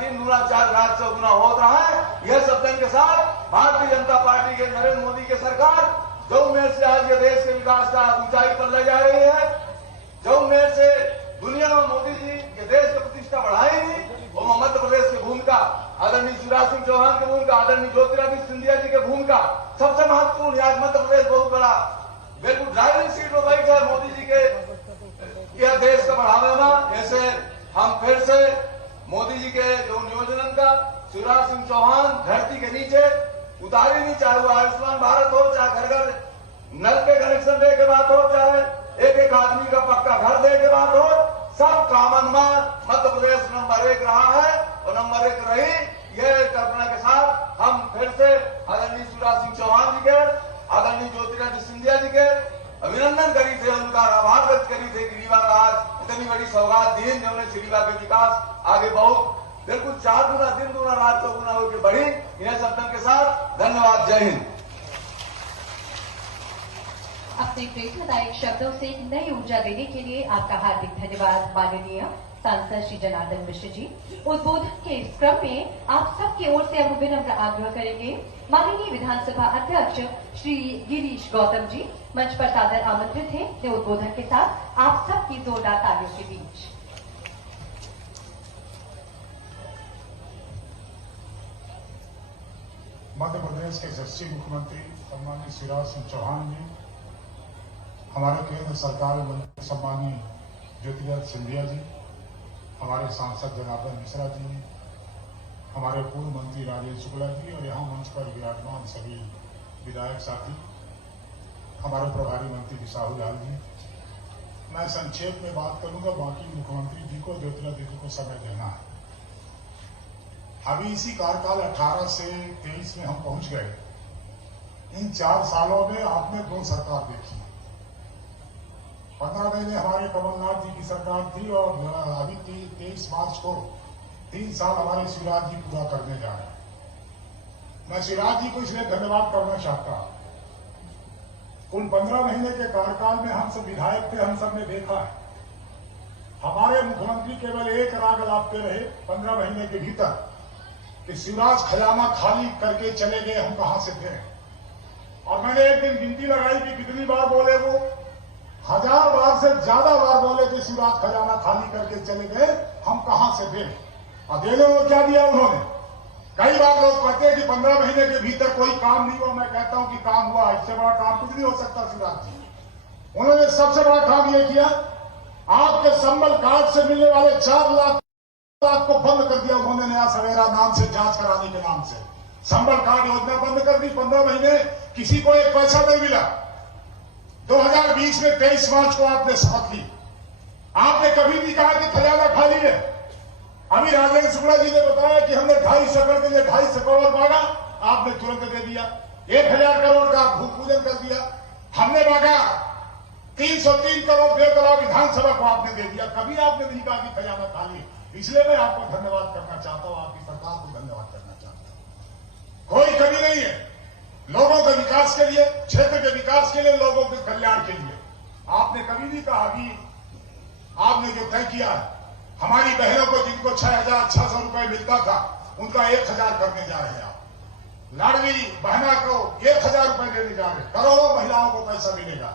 दिन दूना 4 रात चौगुना होता रहा है। यह शब्दन के साथ भारतीय जनता पार्टी के नरेंद्र मोदी की सरकार जो मेर से आज ये देश के विकास का ऊंचाई पर ले जा रही है, जो मेर से दुनिया में मोदी जी ये देश की प्रतिष्ठा बढ़ाएंगी, वो मध्य प्रदेश की भूमिका आदरणीय शिवराज सिंह चौहान की भूमिका, आदरणीय ज्योतिरादित्य सिंधिया जी की भूमिका सबसे महत्वपूर्ण है। आज मध्य प्रदेश बहुत बड़ा बिल्कुल ड्राइविंग सीट में बैठ है मोदी जी के यह देश का बढ़ावे में। ऐसे हम फिर से मोदी जी के जो नियोजन का शिवराज सिंह चौहान धरती के नीचे उतारी नहीं, चाहे वो आयुष्मान भारत हो, चाहे घर घर नल के कनेक्शन दे के बात हो, चाहे एक आदमी का पक्का घर दे के बात हो, सब कामन में मध्य प्रदेश नंबर 1 रहा है और नंबर 1 रही। यह कल्पना के साथ हम फिर से आदरणीय शिवराज सिंह चौहान जी के, आदरणीय ज्योतिरादित्य सिंधिया जी के अभिनंदन करी थे, उनका आभार व्यक्त करी थे कि रीवा का आज इतनी बड़ी सौगात दी जिन्होंने रीवा के विकास आगे बहुत बिल्कुल 4 गुना दिन दूना रात 4 गुना होकर बढ़ी। इन्हें शब्दों के साथ धन्यवाद। जय हिंद। अपने प्रेरणादायक शब्दों से एक नई ऊर्जा देने के लिए आपका हार्दिक धन्यवाद माननीय सांसद श्री जनार्दन मिश्र जी। उद्बोधन के इस क्रम में आप सबकी ओर से हम विनम्र आग्रह करेंगे माननीय विधानसभा अध्यक्ष श्री गिरीश गौतम जी मंच पर सादर आमंत्रित हैं अपने उद्बोधन के साथ आप सबकी जोरदार तालियों के बीच। मध्य प्रदेश के यशस्वी मुख्यमंत्री सम्मानीय शिवराज सिंह चौहान जी, हमारे केंद्र सरकार में मंत्री सम्मानीय ज्योतिरादित्य सिंधिया जी, हमारे सांसद जनार्दन मिश्रा जी, हमारे पूर्व मंत्री राजेश शुक्ला जी और यहाँ मंच पर विराजमान सभी विधायक साथी, हमारे प्रभारी मंत्री साहू लाल जी। मैं संक्षेप में बात करूंगा, बाकी मुख्यमंत्री जी को ज्योतिरादित्य जी को समय देना है। अभी इसी कार्यकाल 18 से 23 में हम पहुंच गए। इन 4 सालों में आपने 2 सरकार देखी। 15 महीने हमारे कमलनाथ जी की सरकार थी और अभी 23 मार्च को 3 साल हमारे शिवराज जी पूरा करने जा रहे हैं। मैं शिवराज जी को इसलिए धन्यवाद करना चाहता हूं। उन 15 महीने के कार्यकाल में हम सब विधायक थे, हम सब ने देखा है हमारे मुख्यमंत्री केवल एक राग लापते रहे 15 महीने के भीतर कि शिवराज खजाना खाली करके चले गए, हम कहां से थे। और मैंने एक दिन गिनती लगाई कि कितनी बार बोले वो, 1000 बार से ज्यादा बार बोले कि शिवराज खजाना खाली करके चले गए, हम कहां से थे। और देने को क्या दिया उन्होंने। कई बार लोग कहते हैं कि 15 महीने के भीतर कोई काम नहीं हुआ। मैं कहता हूं कि काम हुआ, इससे बड़ा काम कुछ नहीं हो सकता। शिवराज जी उन्होंने सबसे बड़ा काम यह किया, आपके संबल कार्ड से मिलने वाले 4 लाख को बंद कर दिया उन्होंने। नया सवेरा नाम से जांच कराने के नाम से संबल कार्ड योजना बंद कर दी। 15 महीने किसी को एक पैसा नहीं मिला। 2020 में 23 मार्च को आपने शपथ ली। आपने कभी नहीं कहा कि खजाना खाली है। अभी राजेश शुक्ला जी ने बताया कि हमने 2.5 एकड़ के लिए 2.5 करोड़ मांगा, आपने तुरंत दे दिया। 1000 करोड़ का भूमि पूजन कर दिया। हमने मांगा 303 करोड़ 1.5 करोड़ विधानसभा को आपने दे दिया। कभी आपने नहीं कहा कि खजाना खाली। इसलिए मैं आपको धन्यवाद करना चाहता हूं, आपकी सरकार को धन्यवाद करना चाहता हूं। कोई कमी नहीं है लोगों के विकास के लिए, क्षेत्र के विकास के लिए, लोगों के कल्याण के लिए। आपने कभी नहीं कहा। अभी आपने जो तय किया है, हमारी बहनों को जिनको 6,600 रुपए मिलता था उनका 1,000 करने जा रहे हैं आप। लाडली बहना को 1,000 रुपए देने जा रहे हैं। करोड़ों महिलाओं को पैसा मिलेगा।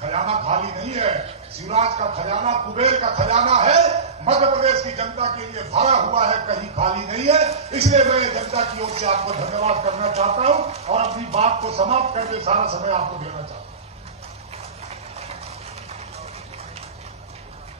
खजाना खाली नहीं है। शिवराज का खजाना कुबेर का खजाना है। मध्य प्रदेश की जनता के लिए भरा हुआ है, कहीं खाली नहीं है। इसलिए मैं जनता की ओर से आपको धन्यवाद करना चाहता हूं और अपनी बात को समाप्त करके सारा समय आपको देना चाहता हूं।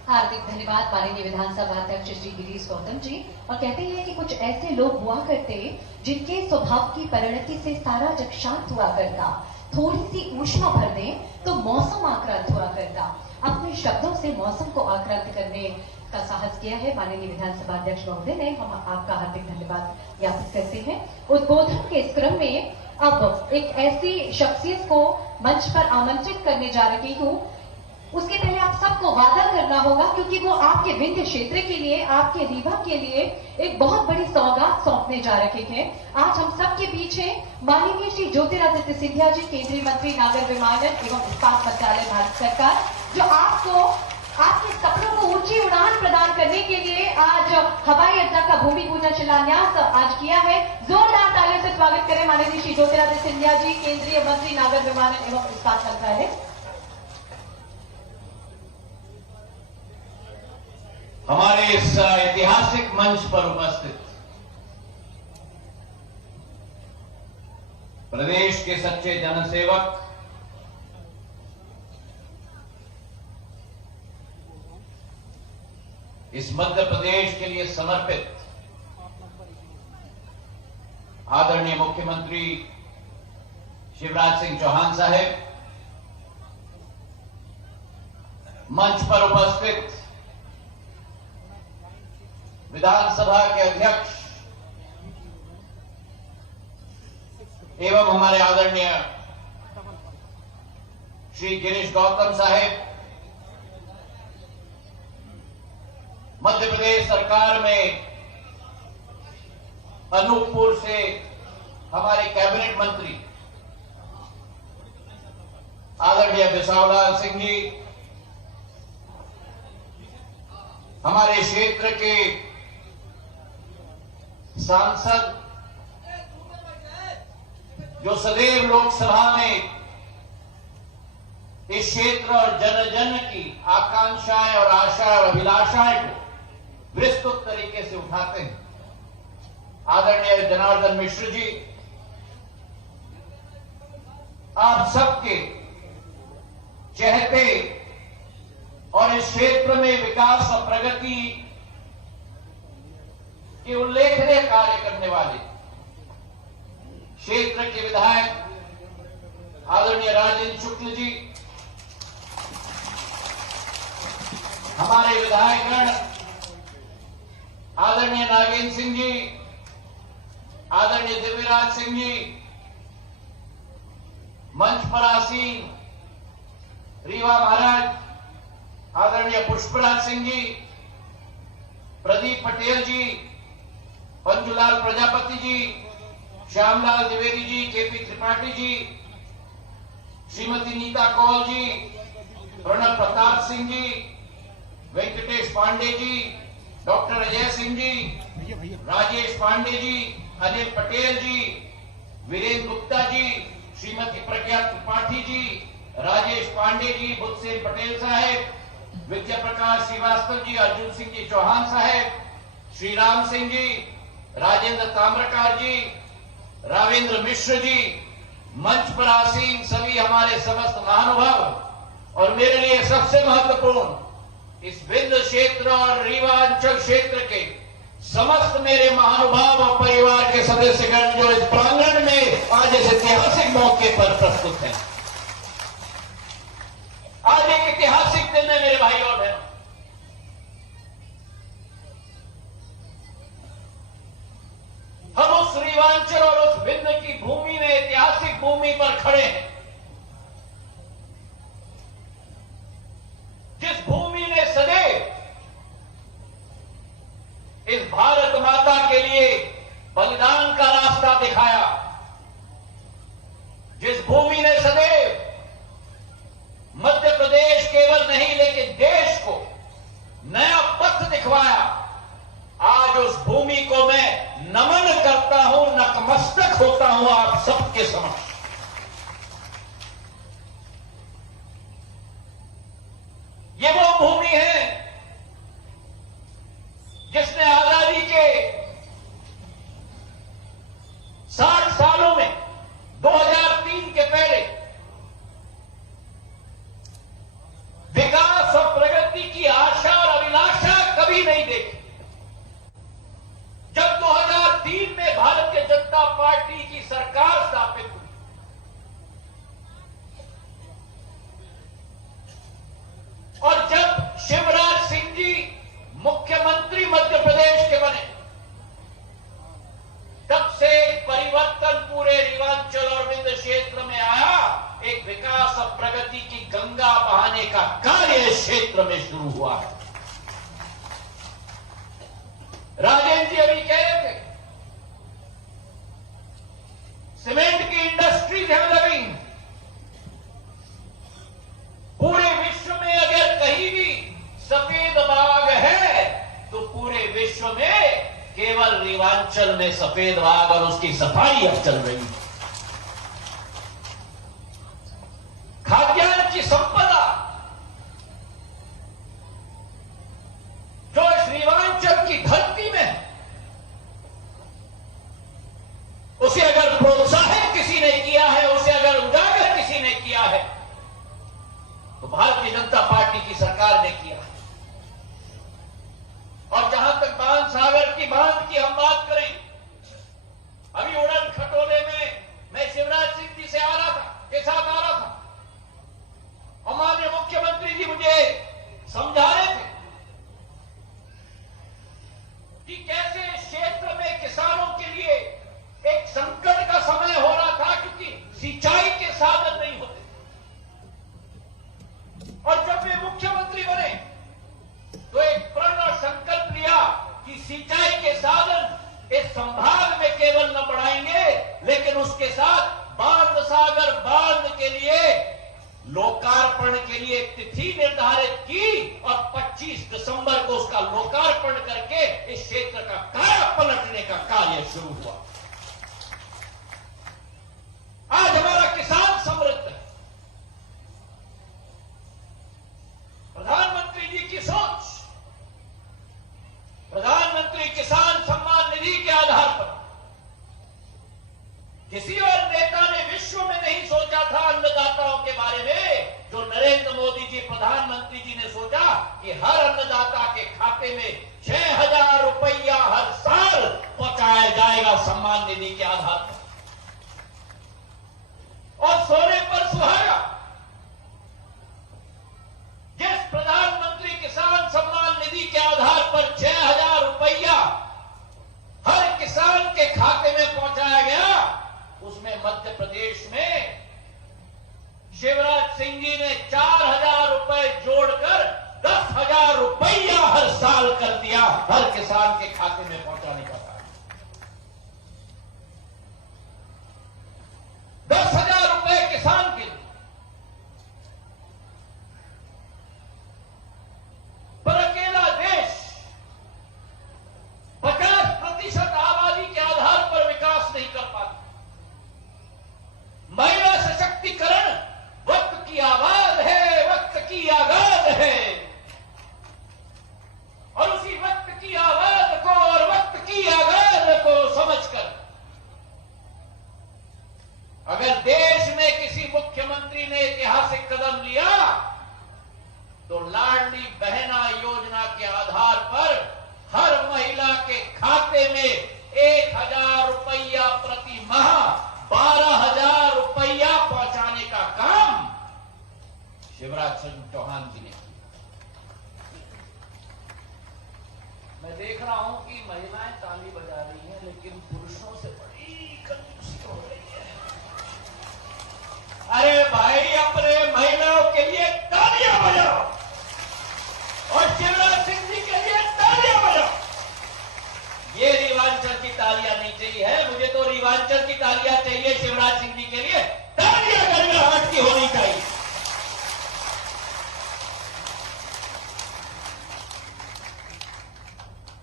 हार्दिक धन्यवाद माननीय विधानसभा अध्यक्ष श्री गिरीश गौतम जी। और कहते हैं कि कुछ ऐसे लोग हुआ करते जिनके स्वभाव की परिणति से सारा जग शांत हुआ करता। थोड़ी सी ऊष्मा भर दें तो मौसम आक्रांत हुआ करता। अपने शब्दों से मौसम को आक्रांत करने का साहस किया है माननीय विधानसभा अध्यक्ष महोदय ने। हम आपका हार्दिक धन्यवाद ज्ञापित करते हैं। उद्बोधन के इस क्रम में अब एक ऐसी शख्सियत को मंच पर आमंत्रित करने जा रही हूं उसके पहले आप सबको वादा करना होगा, क्योंकि वो आपके विंध्य क्षेत्र के लिए, आपके रीवा के लिए एक बहुत बड़ी सौगात सौंपने जा रहे हैं। आज हम सबके बीच हैं माननीय श्री ज्योतिरादित्य सिंधिया जी, केंद्रीय मंत्री नागर विमानन एवं इस्पात मंत्रालय, भारत सरकार, जो आपको आपके सपनों को ऊंची उड़ान प्रदान करने के लिए आज हवाई अड्डा का भूमि पूजन शिलान्यास आज किया है। जोरदार तालियों से स्वागत करें माननीय श्री ज्योतिरादित्य सिंधिया जी, केंद्रीय मंत्री नागर विमानन एवं इस्पात मंत्रालय। हमारे इस ऐतिहासिक मंच पर उपस्थित प्रदेश के सच्चे जनसेवक, इस मध्य प्रदेश के लिए समर्पित आदरणीय मुख्यमंत्री शिवराज सिंह चौहान साहब, मंच पर उपस्थित विधानसभा के अध्यक्ष एवं हमारे आदरणीय श्री गिरीश गौतम साहेब, मध्य प्रदेश सरकार में अनूपपुर से हमारे कैबिनेट मंत्री आदरणीय बिसावलाल सिंह जी, हमारे क्षेत्र के सांसद जो सदैव लोकसभा में इस क्षेत्र और जन जन की आकांक्षाएं और आशाएं और अभिलाषाएं को विस्तृत तरीके से उठाते हैं, आदरणीय जनार्दन मिश्र जी, आप सबके चहते और इस क्षेत्र में विकास और प्रगति के उल्लेखनीय कार्य करने वाले क्षेत्र के विधायक आदरणीय राजेंद्र शुक्ल जी, हमारे विधायकगण आदरणीय नागेंद्र सिंह जी, आदरणीय दिव्यराज सिंह जी, मंच पर आसीन रीवा महाराज आदरणीय पुष्पराज सिंह जी, प्रदीप पटेल जी, पंजुलाल प्रजापति जी, श्यामलाल द्विवेदी जी, केपी त्रिपाठी जी, श्रीमती नीता कौल जी, प्रणब प्रताप सिंह जी, वेंकटेश पांडे जी, डॉक्टर अजय सिंह जी, राजेश पांडे जी, अनिल पटेल जी, वीरेंद्र गुप्ता जी, श्रीमती प्रज्ञा त्रिपाठी जी, राजेश पांडे जी, बुद्धसेन पटेल साहेब, विद्या प्रकाश श्रीवास्तव जी, अर्जुन सिंह जी चौहान साहेब, श्री राम सिंह जी, राजेंद्र ताम्रकार जी, रावेंद्र मिश्र जी, मंच पर आसीन सभी हमारे समस्त महानुभाव, और मेरे लिए सबसे महत्वपूर्ण इस विंध्य क्षेत्र और रीवा अंचल क्षेत्र के समस्त मेरे महानुभाव और परिवार के सदस्यगण जो इस प्रांगण में आज इस ऐतिहासिक मौके पर प्रस्तुत हैं। आज एक ऐतिहासिक दिन है मेरे भाई और बहनों। हम उस रीवांचल और उस विंध्य की भूमि में, ऐतिहासिक भूमि पर खड़े हैं, जिस भूमि ने सदैव इस भारत माता के लिए बलिदान का रास्ता दिखाया, जिस भूमि ने सदैव मध्य प्रदेश केवल नहीं लेकिन देश को नया पथ दिखवाया, आज उस भूमि को मैं नमन करता हूं, नतमस्तक होता हूं आप सबके समक्ष। ये वो भूमि है जिसने आजादी के 60 सालों में 2003 के पहले विकास और प्रगति की आशा और अभिलाषा कभी नहीं देखी। जब 2003 में भारतीय जनता पार्टी की सरकार स्थापित हुई, और जब शिवराज सिंह जी मुख्यमंत्री मध्य प्रदेश के बने, तब से एक परिवर्तन पूरे रीवांचल और विंध्य क्षेत्र में आया। एक विकास और प्रगति की गंगा बहाने का कार्य हुआ है। राजेंद्र जी अभी कह रहे थे सीमेंट की इंडस्ट्रीज हमें लगी। पूरे विश्व में अगर कहीं भी सफेद बाग है तो पूरे विश्व में केवल रेवांचल में सफेद बाग और उसकी सफाई अब चल रही है। खाद्यान्न की संपदा जो इस रेवांचल की धरती में है, उसे अगर प्रोत्साहित किसी ने किया है, उसे अगर उजागर किसी ने किया है, तो भारतीय जनता पार्टी की सरकार ने किया है। और जहां तक बांध सागर की बांध की हम बात करें, अभी उड़न खटोले में मैं शिवराज सिंह जी से के साथ आ रहा था और माननीय मुख्यमंत्री जी मुझे समझा रहे थे कि कैसे क्षेत्र में किसानों के लिए एक संकट का समय हो रहा था, क्योंकि सिंचाई के साधन नहीं होते। और जब वे मुख्यमंत्री बने तो एक प्रण और संकल्प लिया कि सिंचाई के साधन इस संभाग में केवल न बढ़ाएंगे, लेकिन उसके साथ बांध सागर बांध के लिए लोकार्पण के लिए एक तिथि निर्धारित की और 25 दिसंबर को उसका लोकार्पण करके इस क्षेत्र का काया पलटने का कार्य शुरू हुआ। आज हमारा किसान समृद्ध है। प्रधानमंत्री जी की सोच, प्रधानमंत्री किसान सम्मान निधि के आधार पर किसी और नेता ने विश्व में नहीं सोचा था अन्नदाताओं के बारे में, जो नरेंद्र मोदी जी प्रधानमंत्री जी ने सोचा कि हर अन्नदाता के खाते में 6,000 रुपया हर साल पहुंचाया जाएगा सम्मान निधि के आधार पर। और सोने पर सुहागा, जिस प्रधानमंत्री किसान सम्मान निधि के आधार पर 6,000 रुपया हर किसान के खाते में पहुंचाया गया, उसमें मध्य प्रदेश में शिवराज सिंह जी ने 4,000 रुपए जोड़कर 10,000 रुपया हर साल कर दिया हर किसान के खाते में पहुंचाने का काम। 10,000 रुपए किसान के लिए। पर अकेला देश 50% आबादी के आधार पर विकास नहीं कर पाता। महिला सशक्तिकरण वक्त की आवाज है, वक्त की आगाज है, और उसी वक्त की आवाज को और वक्त की आगाज को समझकर अगर देश में किसी मुख्यमंत्री ने ऐतिहासिक कदम लिया तो लाडली बहना योजना के आधार पर हर महिला के खाते में 1,000 रुपया प्रति माह 12,000 रुपया पहुंचाने का काम शिवराज सिंह चौहान जी ने किया। मैं देख रहा हूं कि महिलाएं ताली बजा रही हैं, लेकिन पुरुषों से बड़ी कंजूसी हो रही है। अरे भाई, अपने महिलाओं के लिए तालियां बजाओ और शिवराज सिंह जी के लिए तालियां बजाओ। ये रेवांचल की तालियां नहीं चाहिए है, मुझे तो रेवांचल की तालियां चाहिए शिवराज सिंह जी के लिए। तालियां गर्माहट की होनी चाहिए।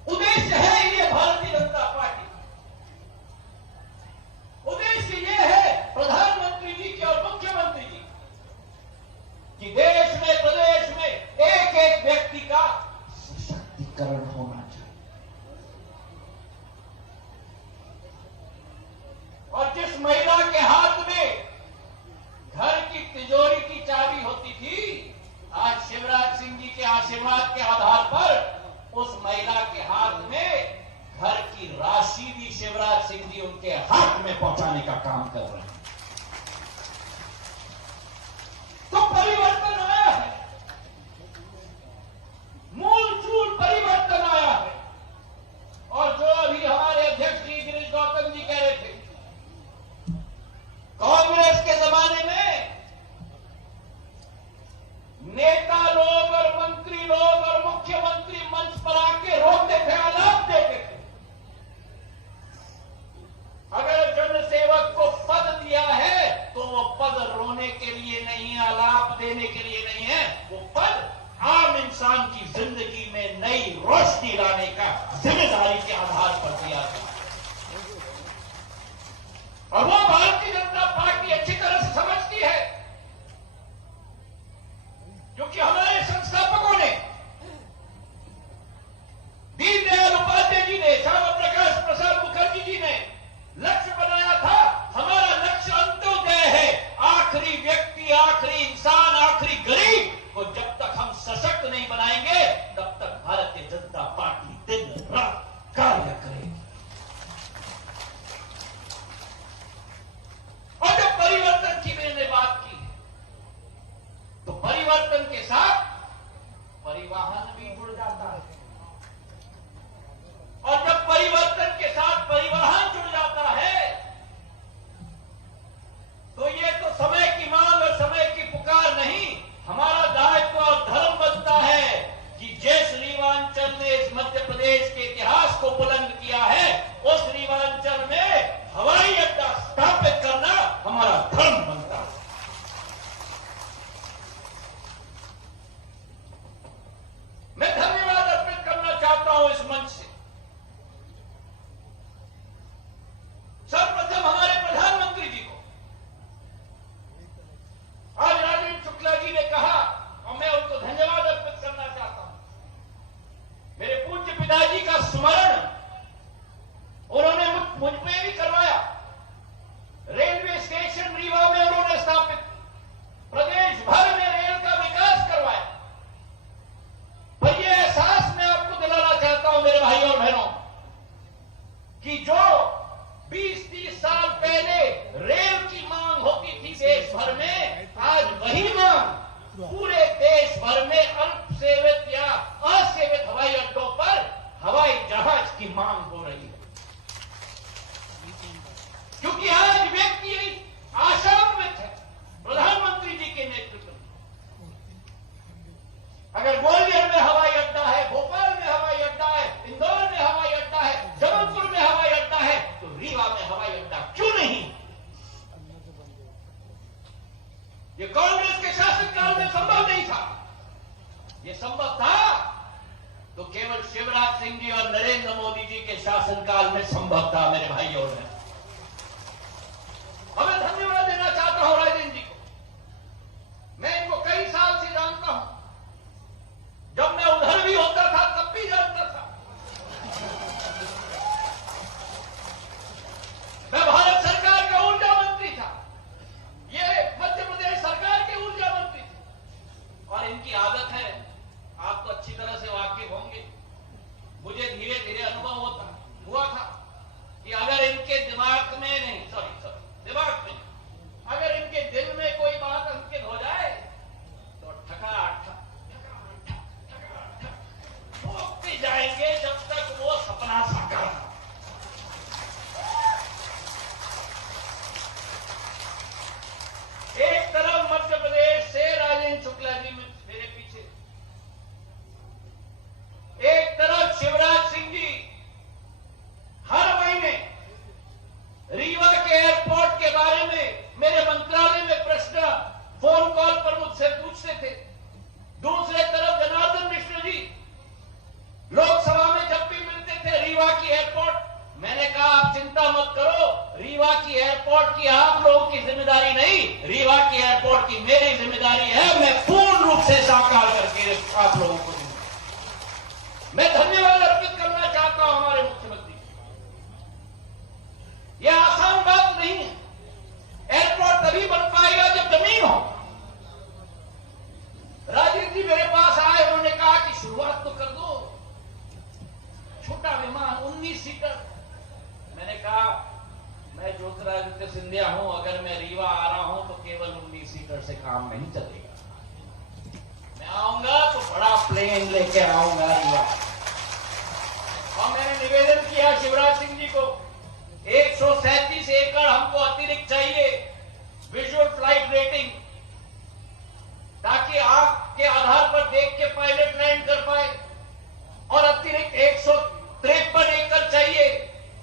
उद्देश्य है ये भारतीय जनता पार्टी, उद्देश्य ये है प्रधानमंत्री जी की और मुख्यमंत्री जी कि देश में प्रदेश में एक एक व्यक्ति का सशक्तिकरण होना चाहिए। और जिस महिला के हाथ में घर की तिजोरी की चाबी होती थी, आज शिवराज सिंह जी के आशीर्वाद के आधार पर उस महिला के हाथ में घर की राशि भी शिवराज सिंह जी उनके हाथ में पहुंचाने का काम कर रहे हैं। तो परिवर्तन आया है, मूल चूल परिवर्तन आया है। और जो अभी हमारे अध्यक्ष जी गिरीश गौतम जी कह रहे थे, कांग्रेस के जमाने में नेता लोग और मंत्री लोग और मुझ पे भी करवाया। रेलवे स्टेशन रीवा में उन्होंने स्थापित, प्रदेश भर में रेल का विकास करवाया। पर यह एहसास मैं आपको दिलाना चाहता हूं मेरे भाइयों और बहनों कि जो 20-30 साल पहले रेल की मांग होती थी देश भर में, आज वही मांग पूरे देश भर में अल्प सेवित या असेवित हवाई अड्डों पर हवाई जहाज की मांग हो रही है। क्योंकि आज व्यक्ति आशान्वित है प्रधानमंत्री जी के नेतृत्व में। अगर ग्वालियर में हवाई अड्डा है, भोपाल में हवाई अड्डा है, इंदौर में हवाई अड्डा है, जबलपुर में हवाई अड्डा है, तो रीवा में हवाई अड्डा क्यों नहीं? ये कांग्रेस के शासनकाल में संभव नहीं था। ये संभव था तो केवल शिवराज सिंह जी और नरेंद्र मोदी जी के शासनकाल में संभव था मेरे भाइयों और बहनों। मैं धन्यवाद देना चाहता हूं राजेंद्र जी को। मैं इनको कई साल से जानता हूं। जब मैं उधर भी होता था तब भी जानता था। मैं भारत सरकार का ऊर्जा मंत्री था, ये मध्य प्रदेश सरकार के ऊर्जा मंत्री थे। और इनकी आदत है, आप तो अच्छी तरह से वाकिफ होंगे, मुझे धीरे धीरे अनुभव हुआ था कि अगर इनके दिमाग में नहीं, दिमाग में अगर इनके दिल में कोई बात अंकित हो जाए तो ठोकते जाएंगे जब तक वो सपना साकार ना। एक तरफ मध्य प्रदेश से राजेंद्र शुक्ला जी मेरे पीछे, एक तरफ शिवराज सिंह जी हर महीने रीवा के एयरपोर्ट के बारे में मेरे मंत्रालय में प्रश्न फोन कॉल पर मुझसे पूछते थे। दूसरे तरफ जनार्दन मिश्र जी लोकसभा में जब भी मिलते थे रीवा की एयरपोर्ट, मैंने कहा आप चिंता मत करो, रीवा की एयरपोर्ट की आप लोगों की जिम्मेदारी नहीं, रीवा की एयरपोर्ट की मेरी जिम्मेदारी है। मैं पूर्ण रूप से साकार करके आप लोगों को दूंगा। मैं धन्यवाद अर्पित करना चाहता हूं हमारे मुख्यमंत्री। यह आसान बात नहीं है। एयरपोर्ट तभी बन पाएगा जब जमीन हो। राजीव जी मेरे पास आए, उन्होंने कहा कि शुरुआत तो कर दो, छोटा विमान 19 सीटर। मैंने कहा मैं ज्योतिरादित्य सिंधिया हूं, अगर मैं रीवा आ रहा हूं तो केवल 19 सीटर से काम नहीं चलेगा। मैं आऊंगा तो बड़ा प्लेन लेके आऊंगा रीवा। और मैंने निवेदन किया शिवराज सिंह जी को, 137 एकड़ हमको अतिरिक्त चाहिए विजुअल फ्लाइट रेटिंग, ताकि आंख के आधार पर देख के पायलट लैंड कर पाए। और अतिरिक्त 153 एकड़ चाहिए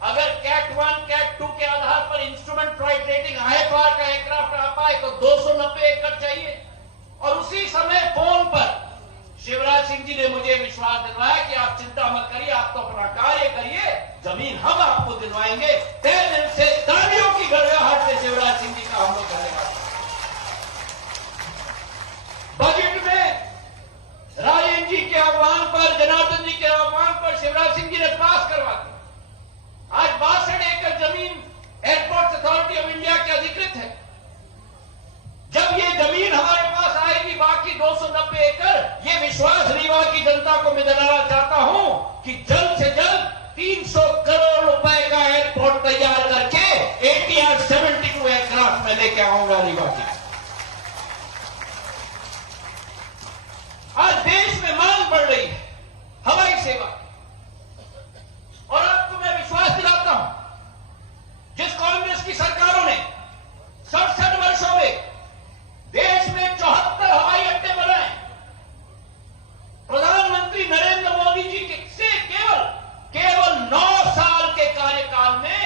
अगर कैट 1 कैट 2 के आधार पर इंस्ट्रूमेंट फ्लाइट रेटिंग IFR का एयरक्राफ्ट आ पाए तो 290 एकड़ चाहिए। और उसी समय फोन पर शिवराज सिंह जी ने मुझे विश्वास दिलवाया कि आप चिंता मत करिए, आप तो अपना कार्य करिए, जमीन हम आपको दिलवाएंगे। तय दिन से तालियों की गड़गड़ाहट से शिवराज सिंह जी का हम लोग करेगा। बजट में राजेंद्र जी के आह्वान पर, जनार्दन जी के आह्वान पर शिवराज सिंह जी ने पास करवा दिया। आज 62 एकड़ जमीन एयरपोर्ट अथॉरिटी ऑफ इंडिया की अधिकृत है। जब ये जमीन हमारे पास आएगी, बाकी 290 एकड़, ये विश्वास रीवा की जनता को मैं दिलाना चाहता हूं कि जल्द से जल्द 300 करोड़ रुपए का एयरपोर्ट तैयार करके ATR 72 एयरक्राफ्ट में लेके आऊंगा रीवा की। आज देश में मांग बढ़ रही है हवाई सेवा, और आपको मैं विश्वास दिलाता हूं, जिस कांग्रेस की सरकारों ने 67 वर्षों में देश में 74 हवाई अड्डे बनाए, प्रधानमंत्री नरेंद्र मोदी जी से केवल 9 साल के कार्यकाल में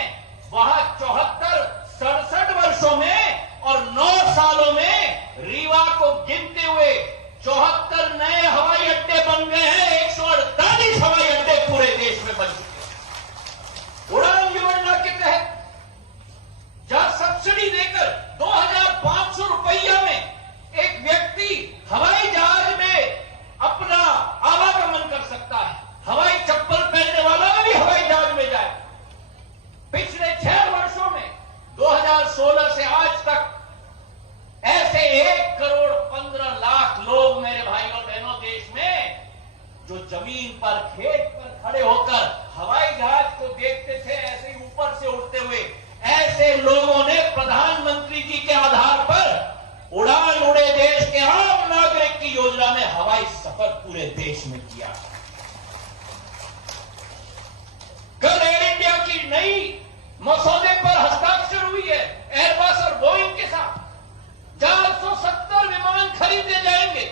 वहां 67 वर्षों में और 9 सालों में रीवा को गिनते हुए 74 नए हवाई अड्डे बन गए हैं। 148 हवाई अड्डे पूरे देश में बन चुके हैं। उड़ान योजना के तहत जहां सब्सिडी देकर 2500 रुपया में एक व्यक्ति हवाई जहाज में अपना आवागमन कर सकता है, हवाई चप्पल पहनने वाला भी हवाई जहाज में जाए। पिछले मसौदे पर हस्ताक्षर हुई है एयरबस और बोइंग के साथ। 470 विमान खरीदे जाएंगे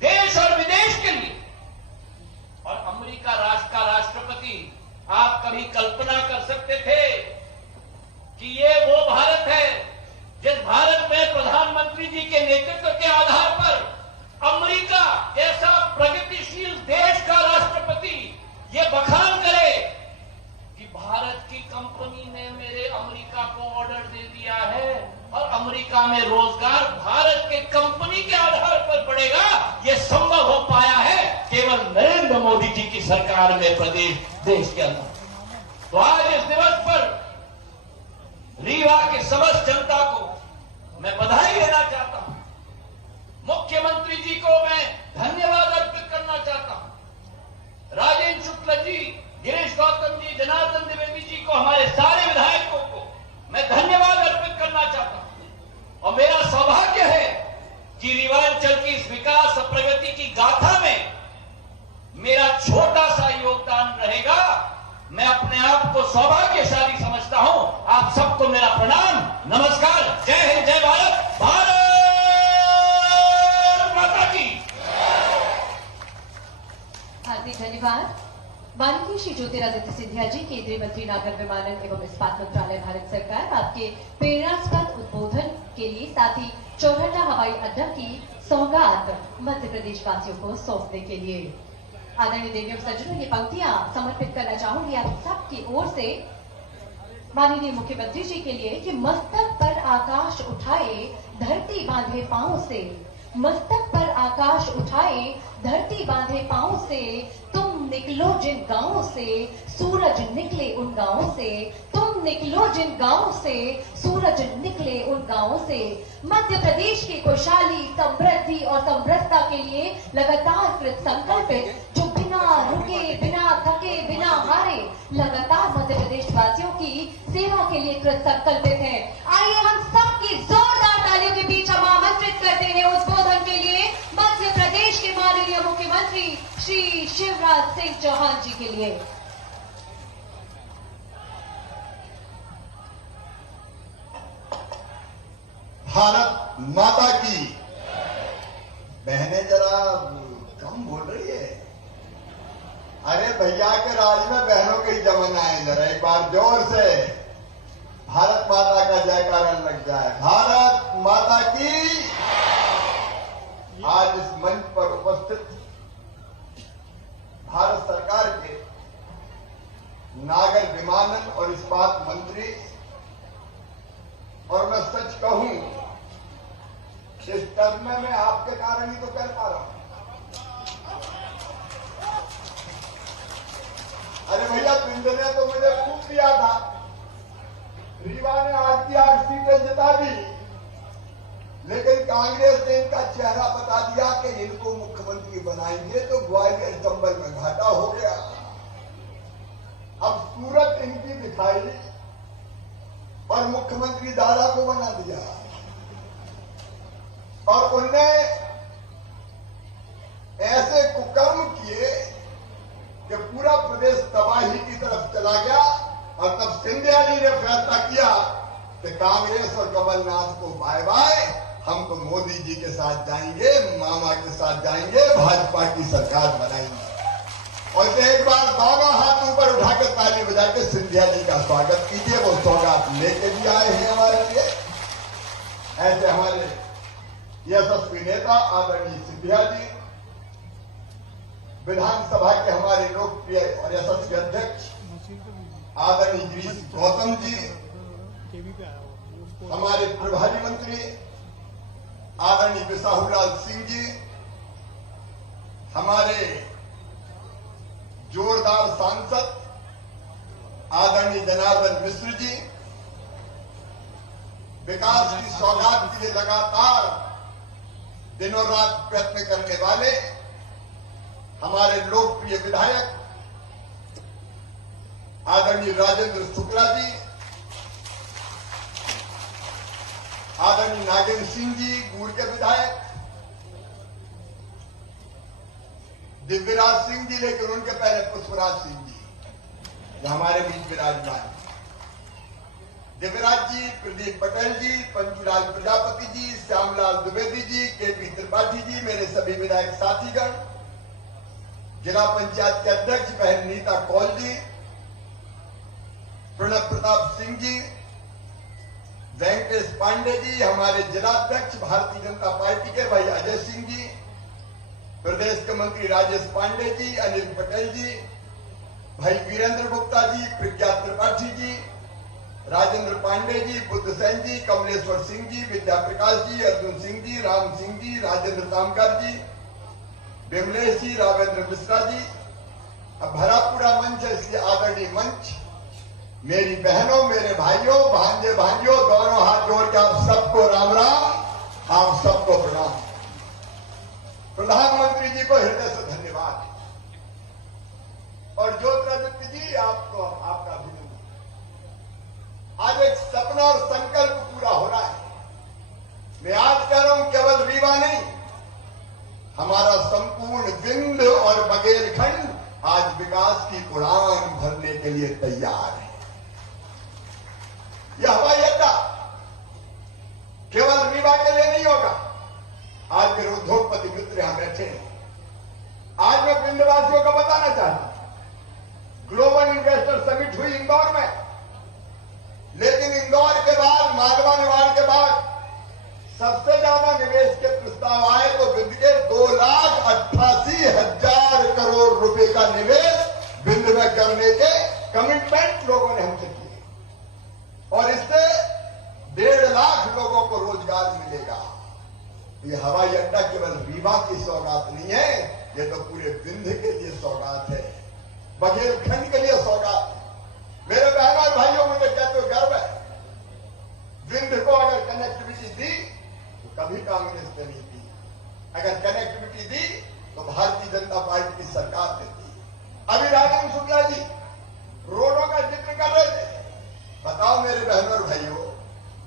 देश और विदेश के लिए। और अमेरिका राष्ट्र का राष्ट्रपति, आप कभी कल्पना कर सकते थे कि ये वो भारत है जिस भारत में प्रधानमंत्री जी के नेतृत्व के आधार पर अमेरिका जैसा प्रगतिशील देश का राष्ट्रपति ये बखान करे कि भारत की कंपनी ने मेरे अमेरिका को ऑर्डर दे दिया है और अमेरिका में रोजगार भारत के कंपनी के आधार पर पड़ेगा। ये संभव हो पाया है केवल नरेंद्र मोदी जी की सरकार में, प्रदेश देश के अंदर। तो आज इस दिवस पर रीवा के समस्त जनता को मैं बधाई देना चाहता हूं। मुख्यमंत्री जी को मैं धन्यवाद अर्पित करना चाहता हूं। राजेंद्र शुक्ला जी, गिरीश गौतम जी, जनार्दन द्विवेदी जी को, हमारे सारे विधायकों को मैं धन्यवाद अर्पित करना चाहता हूं। और मेरा सौभाग्य है कि रीवांचल की इस विकास और प्रगति की गाथा में मेरा छोटा सा योगदान रहेगा। मैं अपने आप को सौभाग्यशाली समझता हूं। आप सबको मेरा प्रणाम, नमस्कार, जय हिंद, जय भारत, भारत माता की। हार्दिक धन्यवाद। माननीय श्री ज्योतिरादित्य सिंधिया जी, केंद्रीय मंत्री नागर विमानन एवं इस्पात मंत्रालय, भारत सरकार, आपके प्रेरणास्पद उद्बोधन के लिए, साथ ही चौराहा हवाई अड्डा की सौगात मध्य प्रदेश वासियों को सौंपने के लिए। आदरणीय देवियों सज्जनों, ये पंक्तियां समर्पित करना चाहूंगी आप सबकी ओर से माननीय मुख्यमंत्री जी के लिए कि मस्तक पर आकाश उठाए धरती बांधे पांव से, मस्तक पर आकाश उठाए धरती बांधे पांव से, तुम निकलो जिन गांवों से सूरज निकले उन गांवों से, तुम निकलो जिन गांवों से सूरज निकले उन गांवों से। मध्य प्रदेश की खुशहाली, समृद्धि और समृद्धता के लिए लगातार कृत संकल्पित, जो बिना रुके, बिना थके, बिना हारे लगातार मध्य प्रदेश वासियों की सेवा के लिए कृत संकल्पित है। आइए हम सबकी जोरदार तालियों के बीच हम आमंत्रित करते हैं उद्बोधन के लिए मध्य प्रदेश के माननीय मुख्यमंत्री श्री शिवराज सिंह चौहान जी के लिए। भारत माता की। बहनें जरा कम बोल रही है। अरे भैया के राज में बहनों के ही जमाना है, जरा एक बार जोर से भारत माता का जयकारा लग जाए। भारत माता की। आज इस मंच पर उपस्थित भारत सरकार के नागर विमानन और इस्पात मंत्री, और मैं सच कहूं इस टर्म में मैं आपके कारण ही तो कर पा रहा हूं। अरे भैया, पिंड ने तो मुझे खूब दिया था, रीवा ने 8 की 8 सीटें जिता दी, लेकिन कांग्रेस ने इनका चेहरा बता दिया कि इनको मुख्यमंत्री बनाएंगे तो ग्वालियर चंबल में घाटा हो गया। अब सूरत इनकी दिखाई और मुख्यमंत्री दादा को बना दिया, और उनने ऐसे कुकर्म किए कि पूरा प्रदेश तबाही की तरफ चला गया। और तब सिंधिया जी ने फैसला किया कि कांग्रेस और कमलनाथ को बाय बाय, हम तो मोदी जी के साथ जाएंगे, मामा के साथ जाएंगे, भाजपा की सरकार बनाएंगे। और एक बार दोनों हाथ ऊपर उठा के ताली बजा के सिंधिया जी का स्वागत कीजिए। वो सौगात लेके भी आए हैं हमारे लिए। ऐसे हमारे यशस्वी नेता आदरणीय सिंधिया जी, विधानसभा के हमारे लोकप्रिय और यशस्वी अध्यक्ष आदरणीय गिरीश गौतम जी, हमारे प्रभारी मंत्री आदरणीय बिसाहुलाल सिंह जी, हमारे जोरदार सांसद आदरणीय जनार्दन मिश्र जी, विकास की सौगात के लिए लगातार दिनों रात प्रयत्न करने वाले हमारे लोकप्रिय विधायक आदरणीय राजेंद्र शुक्ला जी, आदरणीय नागेंद्र सिंह जी गुड़ के विधायक, दिव्यराज सिंह जी, लेकिन उनके पहले पुष्पराज सिंह जी जो हमारे बीच विराजमान, देवराज जी, प्रदीप पटेल जी, पंचूलाल प्रजापति जी, श्यामलाल द्विवेदी जी, केपी त्रिपाठी जी, मेरे सभी विधायक साथीगण, जिला पंचायत के अध्यक्ष बहन नीता कौल जी, प्रणब प्रताप सिंह जी, वेंकटेश पांडे जी, हमारे जिलाध्यक्ष भारतीय जनता पार्टी के भाई अजय सिंह जी, प्रदेश के मंत्री राजेश पांडे जी, अनिल पटेल जी, भाई वीरेंद्र गुप्ता जी, प्रज्ञा त्रिपाठी जी, राजेंद्र पांडे जी, बुद्ध सेन जी, कमलेश्वर सिंह जी, विद्या प्रकाश जी, अर्जुन सिंह जी, राम सिंह जी, राजेंद्र तामकर जी, विमलेश जी, रावेंद्र मिश्रा जी। अब भरा पूरा मंच है, इसलिए आदरणीय मंच, मेरी बहनों, मेरे भाइयों, भांजे भांजियों, दोनों हाथ जोड़ के आप सबको राम राम, आप सबको प्रणाम। प्रधानमंत्री जी को हृदय से धन्यवाद और ज्योतिरादित्य जी आपको आपका अभिनंदन। आज एक सपना और संकल्प पूरा हो रहा है। मैं आज कह रहा हूं केवल रीवा नहीं, हमारा संपूर्ण विंध और बघेलखंड आज विकास की उड़ान भरने के लिए तैयार है। यह हवाई अड्डा केवल रीवा के लिए नहीं होगा। आज मेरे उद्योगपति मित्र यहां बैठे हैं। आज मैं विंध्यवासियों को बताना चाहता हूं, ग्लोबल इन्वेस्टर समिट हुई इंदौर में, लेकिन इंदौर के बाद, मालवा निवाड़ के बाद सबसे ज्यादा निवेश के प्रस्ताव आए तो विंध्य के 2,88,000 करोड़ रुपए का निवेश विंध्य में करने के कमिटमेंट लोगों ने हमसे किए और इससे 1.5 लाख लोगों को रोजगार मिलेगा। ये हवाई अड्डा केवल रीवा की सौगात नहीं है, ये तो पूरे विंध्य के लिए सौगात है, बघेलखंड के लिए सौगात है। मेरे बहनों और भाइयों, मुझे कहते हुए गर्व है, विंध्य को अगर कनेक्टिविटी दी तो कभी कांग्रेस ने नहीं दी। अगर कनेक्टिविटी दी तो भारतीय जनता पार्टी की सरकार देती। अभी राजेंद्र शुक्ला जी रोडों का जिक्र कर रहे थे। बताओ मेरे बहनों और भाइयों,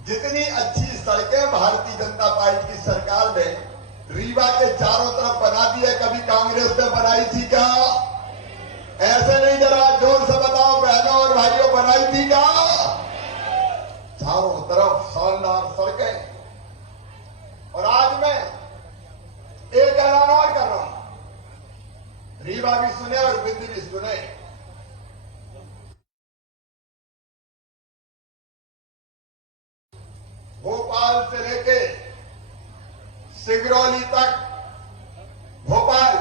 जितनी अच्छी सड़कें भारतीय जनता पार्टी की सरकार ने रीवा के चारों तरफ बना दी है, कभी कांग्रेस ने बनाई थी क्या? ऐसे नहीं, जरा जोर से बताओ बहनों और भाइयों, बनाई थी क्या? चारों तरफ शानदार सड़कें। और आज मैं एक ऐलान और कर रहा हूं, रीवा भी सुने और विंध्य भी सुने। भोपाल से लेके सिंगरौली तक, भोपाल,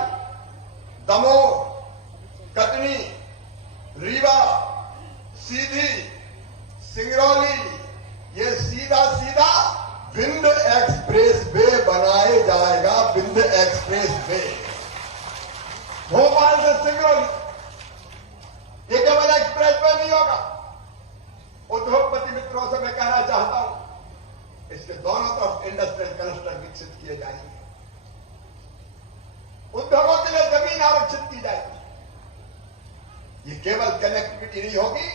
दमोह, कटनी, रीवा, सीधी, सिंगरौली, ये सीधा सीधा विंध्य एक्सप्रेस वे बनाए जाएगा। विंध्य एक्सप्रेस वे भोपाल से सिंगरौली, ये केवल एक्सप्रेस वे नहीं होगा। उद्योगपति मित्रों से मैं कहना चाहता हूं, इसके दोनों तरफ इंडस्ट्रियल क्लस्टर विकसित किए जाएंगे, उद्योगों के लिए जमीन आरक्षित की जाएगी। ये केवल कनेक्टिविटी नहीं होगी,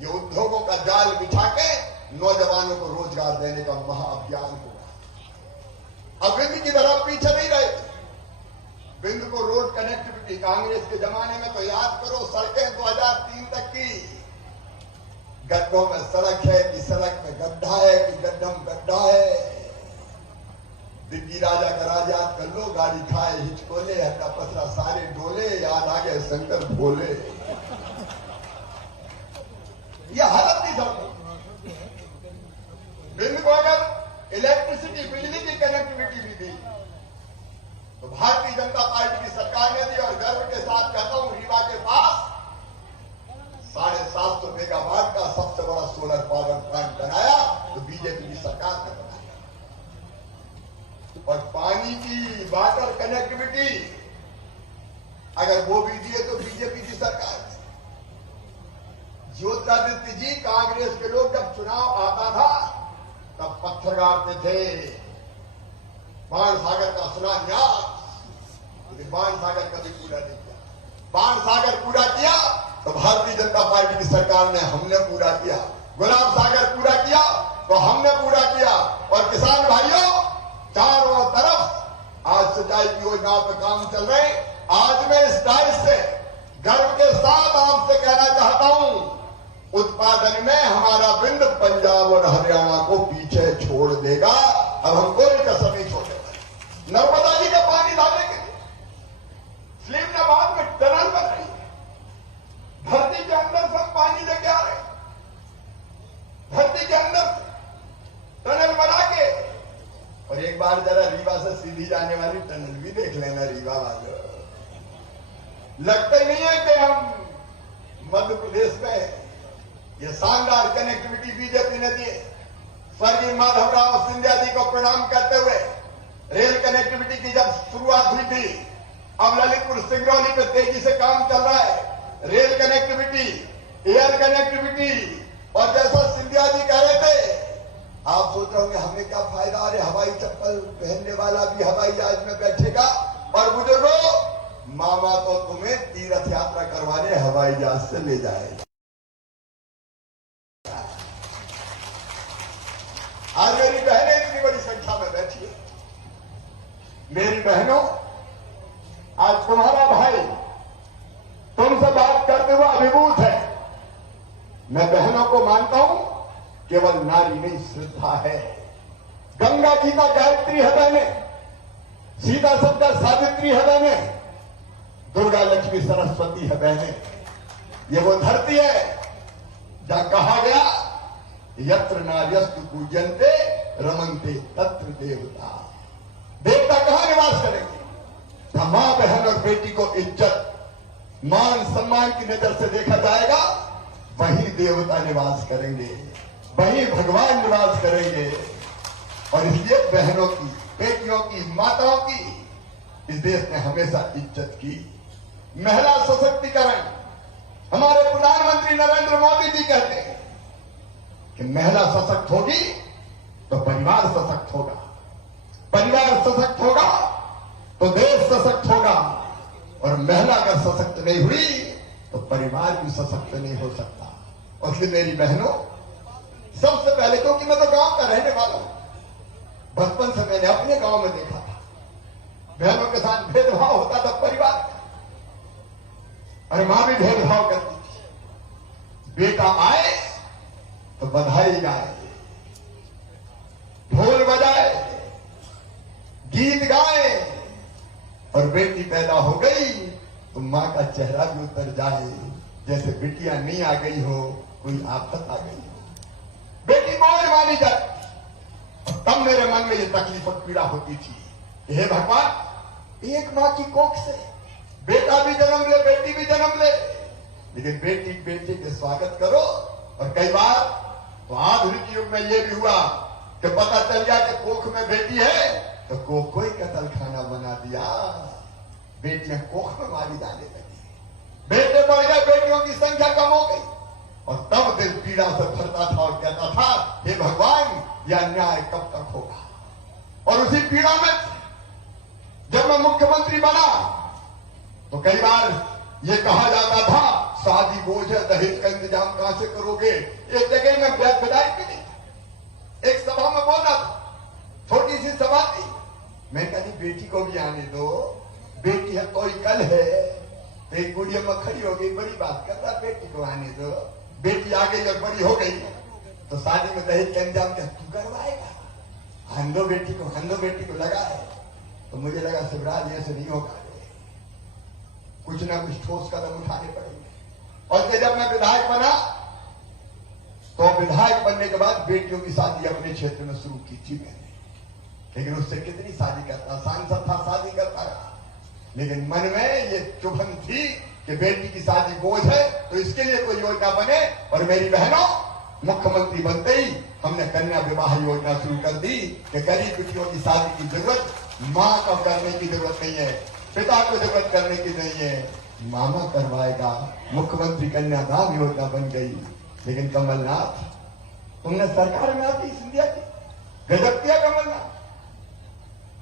ये उद्योगों का जाल बिछा के नौजवानों को रोजगार देने का महाअभियान होगा। अब विंध्य की तरफ पीछे नहीं रहे। विंध्य को रोड कनेक्टिविटी कांग्रेस के जमाने में तो याद करो, सड़कें 2003 तक की, गड्ढों में सड़क है कि सड़क में गड्ढा है कि गड्ढा में गड्ढा है। दिग्गी राजा का राज याद कर लो, गाड़ी खाए हिचकोले, हड्डा पसरा सारे डोले, याद आ गए शंकर भोले। यह हालत नहीं था। विंध्य को अगर इलेक्ट्रिसिटी, बिजली की कनेक्टिविटी भी दी तो भारतीय जनता पार्टी की सरकार ने दी। और गर्व के साथ कहता हूं, रीवा के पास 750 मेगावाट का सबसे बड़ा सोलर पावर प्लांट बनाया तो बीजेपी की सरकार ने बनाया। और पानी की वाटर कनेक्टिविटी अगर वो भी दिए तो बीजेपी की सरकार। ज्योतिरादित्य जी, कांग्रेस के लोग जब चुनाव आता था तब पत्थर गाड़ते थे, बाण सागर का शिलान्यास, बाण सागर कभी पूरा नहीं किया। बाण सागर पूरा किया तो भारतीय जनता पार्टी की सरकार ने, हमने पूरा किया। गुलाब सागर पूरा किया तो हमने पूरा किया। और किसान भाइयों, चारों तरफ आज सिंचाई की योजनाओं पर काम चल रहे हैं। आज मैं इस डाइस से गर्व के साथ आपसे कहना चाहता हूं, उत्पादन में हमारा बिंद पंजाब और हरियाणा को पीछे छोड़ देगा। अब हम कोई कसर नहीं छोड़ेगा। नर्मदा जी का पानी लाने के लिए सलीमनाबाद में टनल बन रही है। धरती के अंदर से हम पानी लेके आ रहे हैं। धरती के अंदर से टनल बना के, और एक बार जरा रीवा से सीधी जाने वाली टनल भी देख लेना रीवा वालों। लगता ही नहीं है कि हम मध्य प्रदेश में ये शानदार कनेक्टिविटी बीजेपी ने दी। स्वर्गीय माधवराव सिंधिया जी को प्रणाम करते हुए रेल कनेक्टिविटी की जब शुरुआत हुई थी, अब ललितपुर सिंगरौली पे तेजी से काम चल रहा है। रेल कनेक्टिविटी, एयर कनेक्टिविटी, और जैसा सिंधिया जी कह रहे थे, आप सोच रहे होंगे हमें क्या फायदा, अरे हवाई चप्पल पहनने वाला भी हवाई जहाज में बैठेगा। और बुजुर्गों, मामा तो तुम्हें तीर्थ यात्रा करवाने हवाई जहाज से ले जाएगा। आज मेरी बहनें इतनी बड़ी संख्या में बैठी है। मेरी बहनों, आज तुम्हारा भाई तुमसे बात करते हुए अभिभूत है। मैं बहनों को मानता हूं, केवल नारी नहीं श्रद्धा है। गंगा जी का गायत्री है बहनें, सीता सबका सावित्री है बहनें, दुर्गा लक्ष्मी सरस्वती है बहनें। ये वो धरती है जहां कहा गया, यत्र नार्यस्तु पूजन्ते रमन्ते तत्र देवता। देवता कहां निवास करेंगे? जहां मां, बहन और बेटी को इज्जत, मान, सम्मान की नजर से देखा जाएगा, वहीं देवता निवास करेंगे, वहीं भगवान निवास करेंगे। और इसलिए बहनों की, बेटियों की, माताओं की इस देश ने हमेशा इज्जत की। महिला सशक्तिकरण, हमारे प्रधानमंत्री नरेंद्र मोदी जी कहते हैं कि महिला सशक्त होगी तो परिवार सशक्त होगा, परिवार सशक्त होगा तो देश सशक्त होगा, और महिला अगर सशक्त नहीं हुई तो परिवार भी सशक्त नहीं हो सकता। और इसलिए मेरी बहनों, सबसे पहले, क्योंकि मैं तो गांव का रहने वाला हूं, बचपन से मैंने अपने गांव में देखा था बहनों के साथ भेदभाव होता था परिवार का, और मां भी भेदभाव करती थी। बेटा आए तो बधाई गाए, ढोल बजाए, गीत गाए, और बेटी पैदा हो गई तो मां का चेहरा भी उतर जाए, जैसे बिटिया नहीं आ गई हो, कोई आफत आ गई हो। बेटी मौज मानी जाती। और तब मेरे मन में ये तकलीफ और पीड़ा होती थी कि हे भगवान, एक मां की कोख से बेटा भी जन्म ले, बेटी भी जन्म ले, लेकिन बेटी के स्वागत करो। और कई बार तो आधुनिक युग में ये भी हुआ कि पता चल गया कि कोख में बेटी है तो कोख को ही कतल खाना बना दिया। बेटियां कोख में मारी जाने लगी, बेटे बढ़ गए, बेटियों की संख्या कम हो गई। और तब दिल पीड़ा से भरता था और कहता था, हे भगवान, यह अन्याय कब तक होगा। और उसी पीड़ा में जब मैं मुख्यमंत्री बना तो कई बार ये कहा जाता था, शादी बोझ है, दहेज का इंतजाम कहां से करोगे। एक जगह में विधायक भी नहीं, एक सभा में बोला था, छोटी सी सभा थी, मैं कहती बेटी को भी आने दो, बेटी है कोई कल है, तो एक गुड़िया में खड़ी हो गई, बड़ी बात कर रहा, बेटी को आने दो। बेटी आ गई और बड़ी हो गई तो शादी में दहेज का इंतजाम क्या तू करवाएगा, हंदो बेटी को, हंदो बेटी को लगा है। तो मुझे लगा शिवराज ऐसे नहीं होगा, कुछ ना कुछ ठोस कदम उठाने पड़ेंगे। और जब मैं विधायक बना तो विधायक बनने के बाद बेटियों की शादी अपने क्षेत्र में शुरू की थी मैंने, लेकिन उससे कितनी शादी करता, सांसद था, शादी करता रहा, लेकिन मन में ये चुभन थी कि बेटी की शादी बोझ है, तो इसके लिए कोई योजना बने। और मेरी बहनों, मुख्यमंत्री बनते ही हमने कन्या विवाह योजना शुरू कर दी कि गरीब बेटियों की शादी की जरूरत मां को करने की जरूरत नहीं है, पिता को जरूरत करने की नहीं है, मामा करवाएगा। मुख्यमंत्री कन्यादान योजना बन गई। लेकिन कमलनाथ, तुमने सरकार में आती सिंधिया की गजब किया कमलनाथ,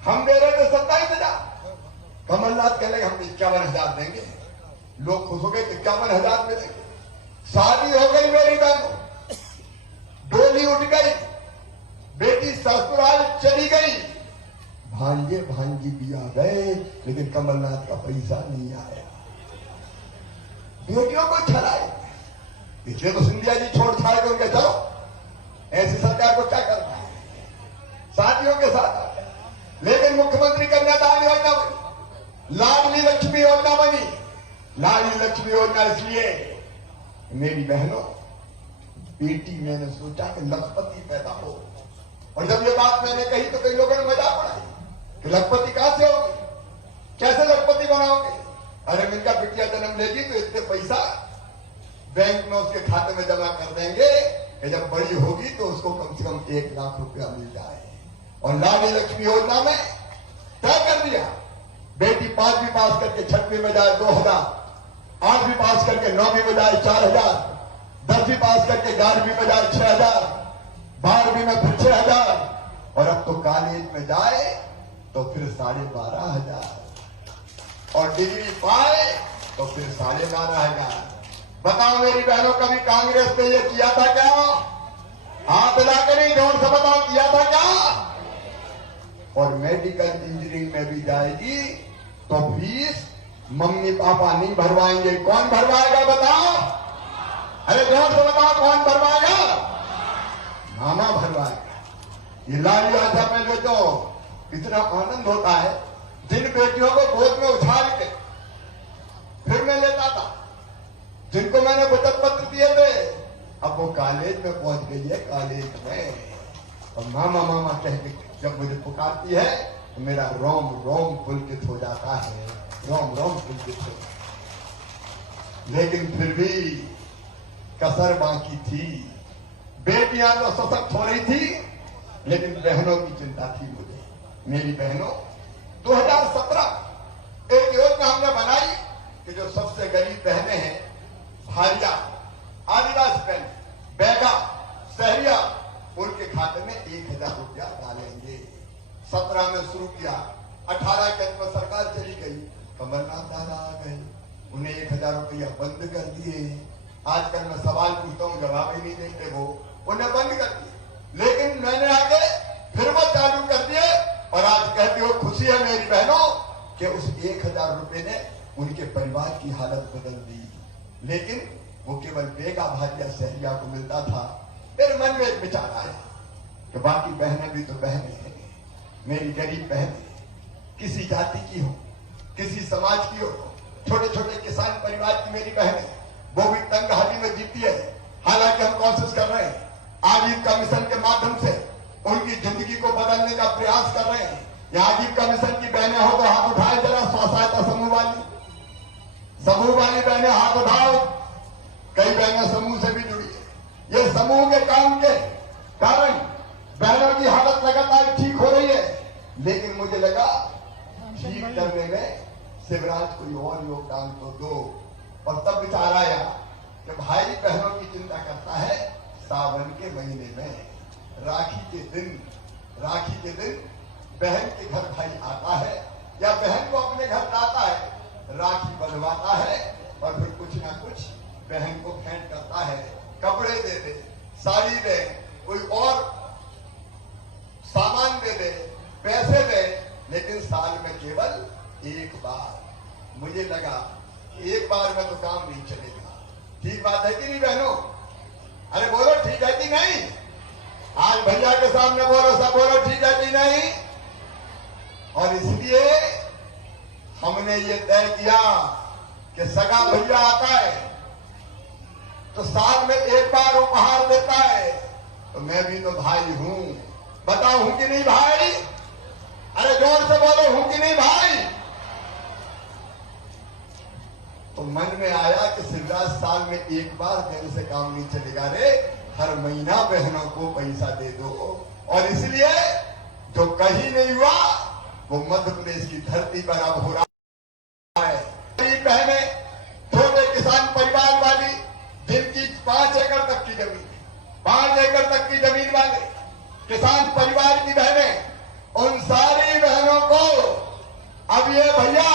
हम दे रहे थे 27,000, कमलनाथ कह लगे हम 51,000 देंगे। लोग खुश हो गए, 51,000 में देंगे। शादी हो गई मेरी बहनों, डोली उठ गई, बेटी ससुराल चली गई, भांजे भांजी भी आ गए, लेकिन कमलनाथ का पैसा नहीं आया। बेटियों को छलाए, इसलिए तो सिंधिया जी छोड़ छाड़ के उनके चलो, ऐसी सरकार को क्या करना है, साथियों के साथ। लेकिन मुख्यमंत्री कन्यादान योजना बनी, लाडली लक्ष्मी योजना बनी। लाडली लक्ष्मी योजना इसलिए, मेरी बहनों, बेटी मैंने सोचा कि लखपति पैदा हो, और जब ये बात मैंने कही तो कई लोगों ने मजाक उड़ाई कि लखपति कहां से होगी, कैसे लखपति बनाओगे। अरे इनका बिटिया जन्म लेगी तो इतने पैसा बैंक में उसके खाते में जमा कर देंगे कि जब बड़ी होगी तो उसको कम से कम 1 लाख रुपया मिल जाए। और लाडली लक्ष्मी योजना में तय कर दिया, बेटी 5वीं पास करके 6वीं में जाए 2000, 8वीं पास करके 9वीं में जाए 4000, 10वीं पास करके 11वीं में जाए 6000, 12वीं में फिर 6000, और अब तो कॉलेज में जाए तो फिर 12,500, और डिग्री पाए तो फिर 12,500। बताओ मेरी बहनों, कभी कांग्रेस ने ये किया था क्या? हाथ लाकर नहीं, जोर से बताओ, किया था क्या? और मेडिकल इंजीनियरिंग में भी जाएगी तो फीस मम्मी पापा नहीं भरवाएंगे, कौन भरवाएगा बताओ? अरे जोर से बताओ, कौन भरवाएगा? मामा भरवाएगा। ये लाडली योजना में जो इतना आनंद होता है, जिन बेटियों को गोद में उछाल के फिर मैं लेता था, जिनको मैंने बचत पत्र दिए थे, अब वो कॉलेज में पहुंच गई है, कॉलेज में, और मामा मामा कह के जब मुझे पुकारती है तो मेरा रोम रोम पुलकित हो जाता है, रोम रोम पुलकित हो जाता है। लेकिन फिर भी कसर बाकी थी, बेटियां तो सशक्त हो रही थी, लेकिन बहनों की चिंता थी मुझे। मेरी बहनों, 2017 एक योजना हमने बनाई कि जो सबसे गरीब बहनें हैं, भारिया, आदिवासी बहन, बैगा, शहरिया, उनके खाते में 1,000 रुपया डालेंगे। 17 में शुरू किया, 18 के अंत में सरकार चली गई, कमलनाथ दादा आ गए, उन्हें 1,000 रुपया बंद कर दिए। आजकल मैं सवाल पूछता हूं, जवाब ही नहीं देते वो, उन्हें बंद कर दिए। लेकिन मैंने आगे फिर वो चालू कर दिए, और आज कहती हो खुशी है मेरी बहनों कि उस 1,000 रुपये ने उनके परिवार की हालत बदल दी। लेकिन वो केवल बेगा, भारिया, शहरिया को मिलता था। मेरे मन में एक विचार आया कि बाकी बहनें भी तो बहनें हैं, मेरी गरीब बहनें, किसी जाति की हो, किसी समाज की हो, छोटे छोटे किसान परिवार की मेरी बहनें, वो भी तंगहाली में जीती है। हालांकि हम कोशिश कर रहे हैं, आजीविका मिशन के माध्यम से उनकी जिंदगी को बदलने का प्रयास कर रहे हैं। यहाँ आजीविका मिशन की बहनें हो तो हाथ उठाए जरा, स्व सहायता समूह वाली बहनें हाथ उठाओ। कई बहनें समूह से भी जुड़ी है। ये समूह के काम के कारण बहनों की हालत लगातार ठीक हो रही है। लेकिन मुझे लगा ठीक करने में शिवराज कोई और योगदान तो दो, और तब विचार आया कि भाई बहनों की चिंता करता है सावन के महीने में, राखी के दिन बहन के घर भाई आता है, या बहन को अपने घर लाता है, राखी बंधवाता है, और फिर कुछ ना कुछ बहन को भेंट करता है। कपड़े दे दे, साड़ी दे, कोई और सामान दे दे, पैसे दे, लेकिन साल में केवल एक बार। मुझे लगा एक बार में तो काम नहीं चलेगा। ठीक बात है कि नहीं बहनों? अरे बोलो ठीक है कि नहीं? आज भैया के सामने बोलो, सब बोलो ठीक है कि नहीं? और इसलिए हमने ये तय किया कि सगा भैया आता है तो साल में एक बार उपहार देता है, तो मैं भी तो भाई हूं। बताओ हूं कि नहीं भाई? अरे जोर से बोलो, हूं कि नहीं भाई? तो मन में आया कि शिवराज साल में एक बार देने से काम नहीं चलेगा रे, हर महीना बहनों को पैसा दे दो। और इसलिए जो कहीं नहीं हुआ वो मध्य प्रदेश की धरती पर अब हो रहा है। गरीब बहनें, छोटे किसान परिवार वाली, जिनकी 5 एकड़ तक की जमीन, 5 एकड़ तक की जमीन वाले किसान परिवार की बहनें, उन सारी बहनों को अब ये भैया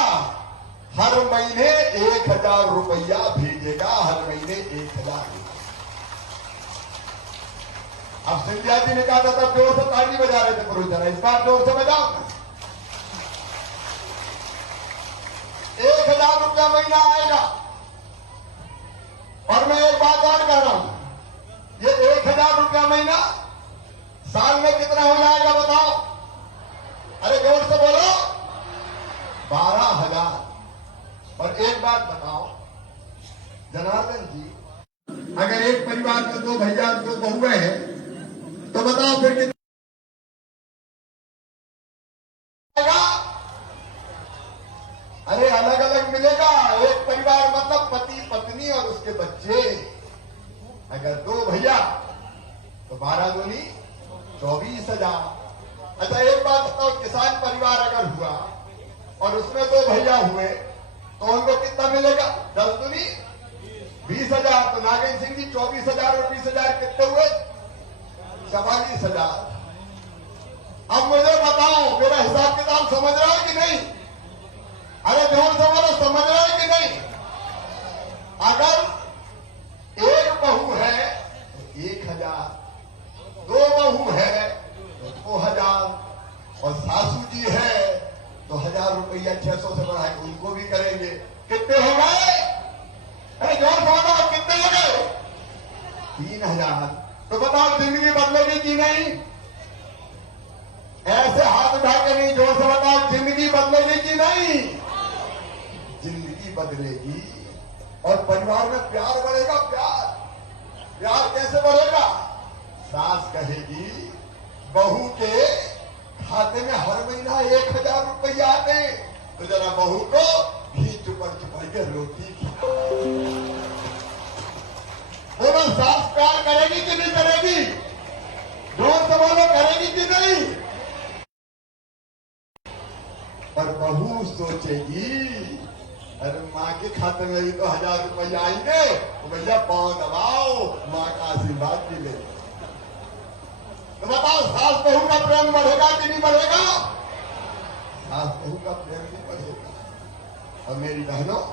हर महीने 1,000 रुपया भेजेगा, हर महीने 1,000। अब सिंधिया जी ने कहा था तब जोर से ताली बजा रहे थे पुरुष जरा, इस बार जोर से बजाओ। 1,000 रुपया महीना आएगा, और मैं एक बात और कह रहा हूं, ये 1000 रुपया महीना साल में कितना हो जाएगा बताओ? अरे जोर से बोलो, 12,000। और एक बात बताओ जनार्दन जी, अगर एक परिवार में 2 भैया 2 बहुएं हैं तो बताओ फिर कितना? अरे अलग अलग मिलेगा। एक परिवार मतलब पति पत्नी और उसके बच्चे। अगर 2 भैया तो 12 दूनी 24,000। अच्छा एक बात बताओ, किसान परिवार अगर हुआ और उसमें 2 भैया हुए तो उनको कितना मिलेगा? 10 दूनी 20,000। तो नागेंद्र सिंह जी 24,000 और 20,000 कितने हुए? 44,000। अब मुझे बताओ, मेरा हिसाब किताब समझ रहा है कि नहीं? अरे जोर से बोलो, समझ रहे हैं कि नहीं? अगर एक बहू है तो 1,000, 2 बहू है तो 2,000 और सासू जी है तो 1,000 रुपया 600 से बढ़ाए उनको भी करेंगे। कितने हो गए? अरे जोर से बोलो, कितने हो गए? 3,000। तो बताओ जिंदगी बदलेगी कि नहीं? ऐसे हाथ उठा के नहीं, जोर से बताओ, जिंदगी बदलेगी कि नहीं? जिंदगी बदलेगी और परिवार में प्यार बढ़ेगा। प्यार कैसे बढ़ेगा? सास कहेगी बहू के खाते में हर महीना 1,000 रुपया आते, तो जरा बहू को घी चुपड़ के रोटी खिलाओ। बोलो, सास प्यार करेगी कि नहीं करेगी? जोर से बोलो, करेगी कि नहीं? पर बहू सोचेगी अरे माँ के खाते में भी तो 1,000 रुपया आएंगे, तो भैया पांव दबाओ, माँ का आशीर्वाद भी ले। तो बताओ, सास बहू का प्रेम बढ़ेगा कि नहीं बढ़ेगा? सास बहू का प्रेम भी बढ़ेगा। और मेरी बहनों,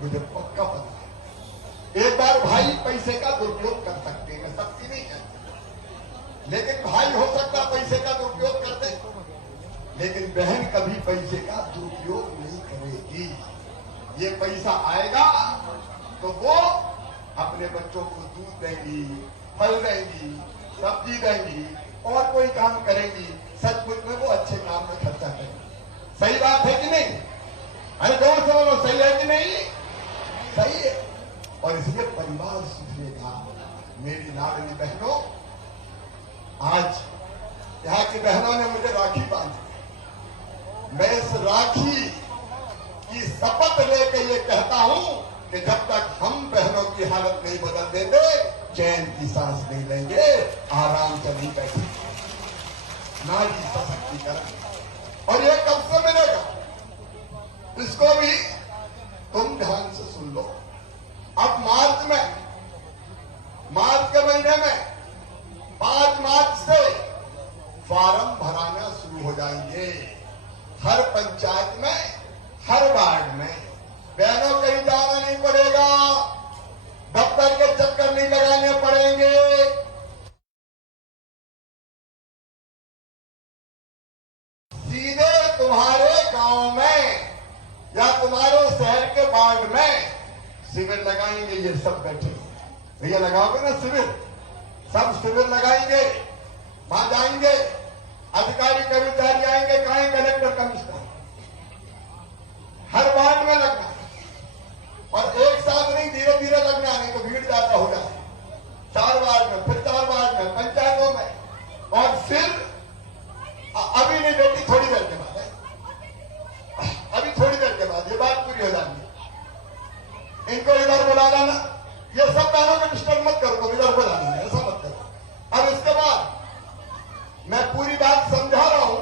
मुझे पक्का पता है, एक बार भाई पैसे का दुरुपयोग कर सकते हैं, सबकी नहीं करते, लेकिन भाई हो सकता पैसे का दुरुपयोग करते, लेकिन बहन कभी पैसे का दुरुपयोग नहीं करेगी। ये पैसा आएगा तो वो अपने बच्चों को दूध देंगी, फल देंगी, सब्जी देंगी और कोई काम करेंगी। सचमुच में वो अच्छे काम में खर्चा करेंगी। सही बात है कि नहीं? अरे जोर से बोलो, सही है कि नहीं? सही है। और इसलिए परिवार सुधरेगा। मेरी लाडली बहनों, आज यहाँ की बहनों ने मुझे राखी बांधी। मैं इस राखी की शपथ लेकर ये कहता हूं कि जब तक हम बहनों की हालत नहीं बदल देते, चैन की सांस नहीं लेंगे, आराम से नहीं बैठेंगे। नारी सशक्तिकरण, और ये कब से मिलेगा? इसको भी तुम ध्यान से सुन लो। अब मार्च के महीने में 5 मार्च से फॉर्म भराना शुरू हो जाएंगे। हर पंचायत में, हर वार्ड में। बहनों कहीं जाना नहीं पड़ेगा, दफ्तर के चक्कर नहीं लगाने पड़ेंगे। सीधे तुम्हारे गांव में या तुम्हारे शहर के वार्ड में शिविर लगाएंगे। ये सब बैठे भैया, लगाओगे ना शिविर? सब शिविर लगाएंगे, वहां जाएंगे, अधिकारी कर्मचारी आएंगे, कहें कलेक्टर कमिश्नर, हर वार्ड में लगना और एक साथ नहीं, धीरे धीरे लगना, नहीं तो भीड़ ज्यादा हो जाए। 4 वार्ड में, फिर 4 वार्ड में, पंचायतों में, और फिर अभी नहीं बेटी, थोड़ी देर के बाद है, अभी थोड़ी देर के बाद ये बात पूरी हो जाएगी। इनको इधर बुला लाना, ये सब बहनों को डिस्टर्ब मत करो, इधर बुला लाना, ऐसा मत करो। अब इसके बाद मैं पूरी बात समझा रहा हूं।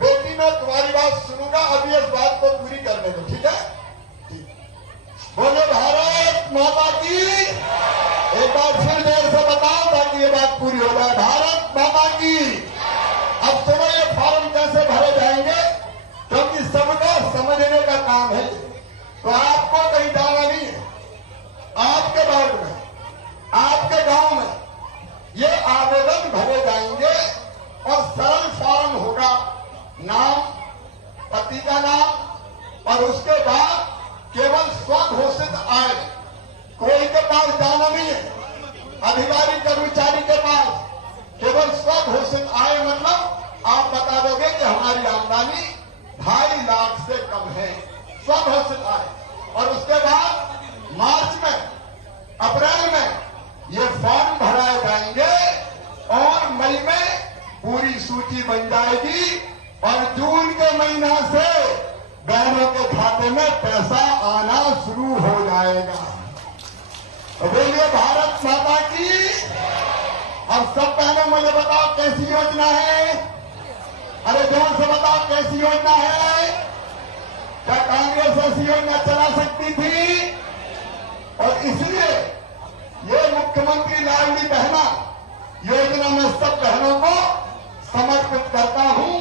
बेटी, मैं तुम्हारी बात सुनूंगा, अभी इस बात को पूरी करने दो, ठीक है? बोले भारत माता की। एक बार फिर जोर से बताओ ताकि ये बात पूरी हो जाए। भारत माता की। अब सुनो, ये फॉर्म कैसे भरे जाएंगे, क्योंकि सबको समझने का काम है। तो आपको कहीं जाना नहीं है। आपके वार्ड में, आपके गांव में ये आवेदन भरे जाएंगे और सरल फॉर्म होगा। नाम, पति का नाम, और उसके बाद केवल स्वघोषित आय अधिकारी कर्मचारी के पास केवल स्वघोषित आय मतलब आप बता दोगे कि हमारी आमदनी 2.5 लाख से कम है, स्वघोषित आय। और उसके बाद मार्च में, अप्रैल में ये फॉर्म भराए जाएंगे और मई में पूरी सूची बन जाएगी और जून के महीना से बहनों के खाते में पैसा आना शुरू हो जाएगा। तो बोलिए भारत माता की। अब सब बहनों मुझे बताओ कैसी योजना है? अरे जोर से बताओ कैसी योजना है? क्या कांग्रेस ऐसी योजना चला सकती थी? और इसलिए ये मुख्यमंत्री लाडली बहना योजना में सब बहनों को समर्पित करता हूं।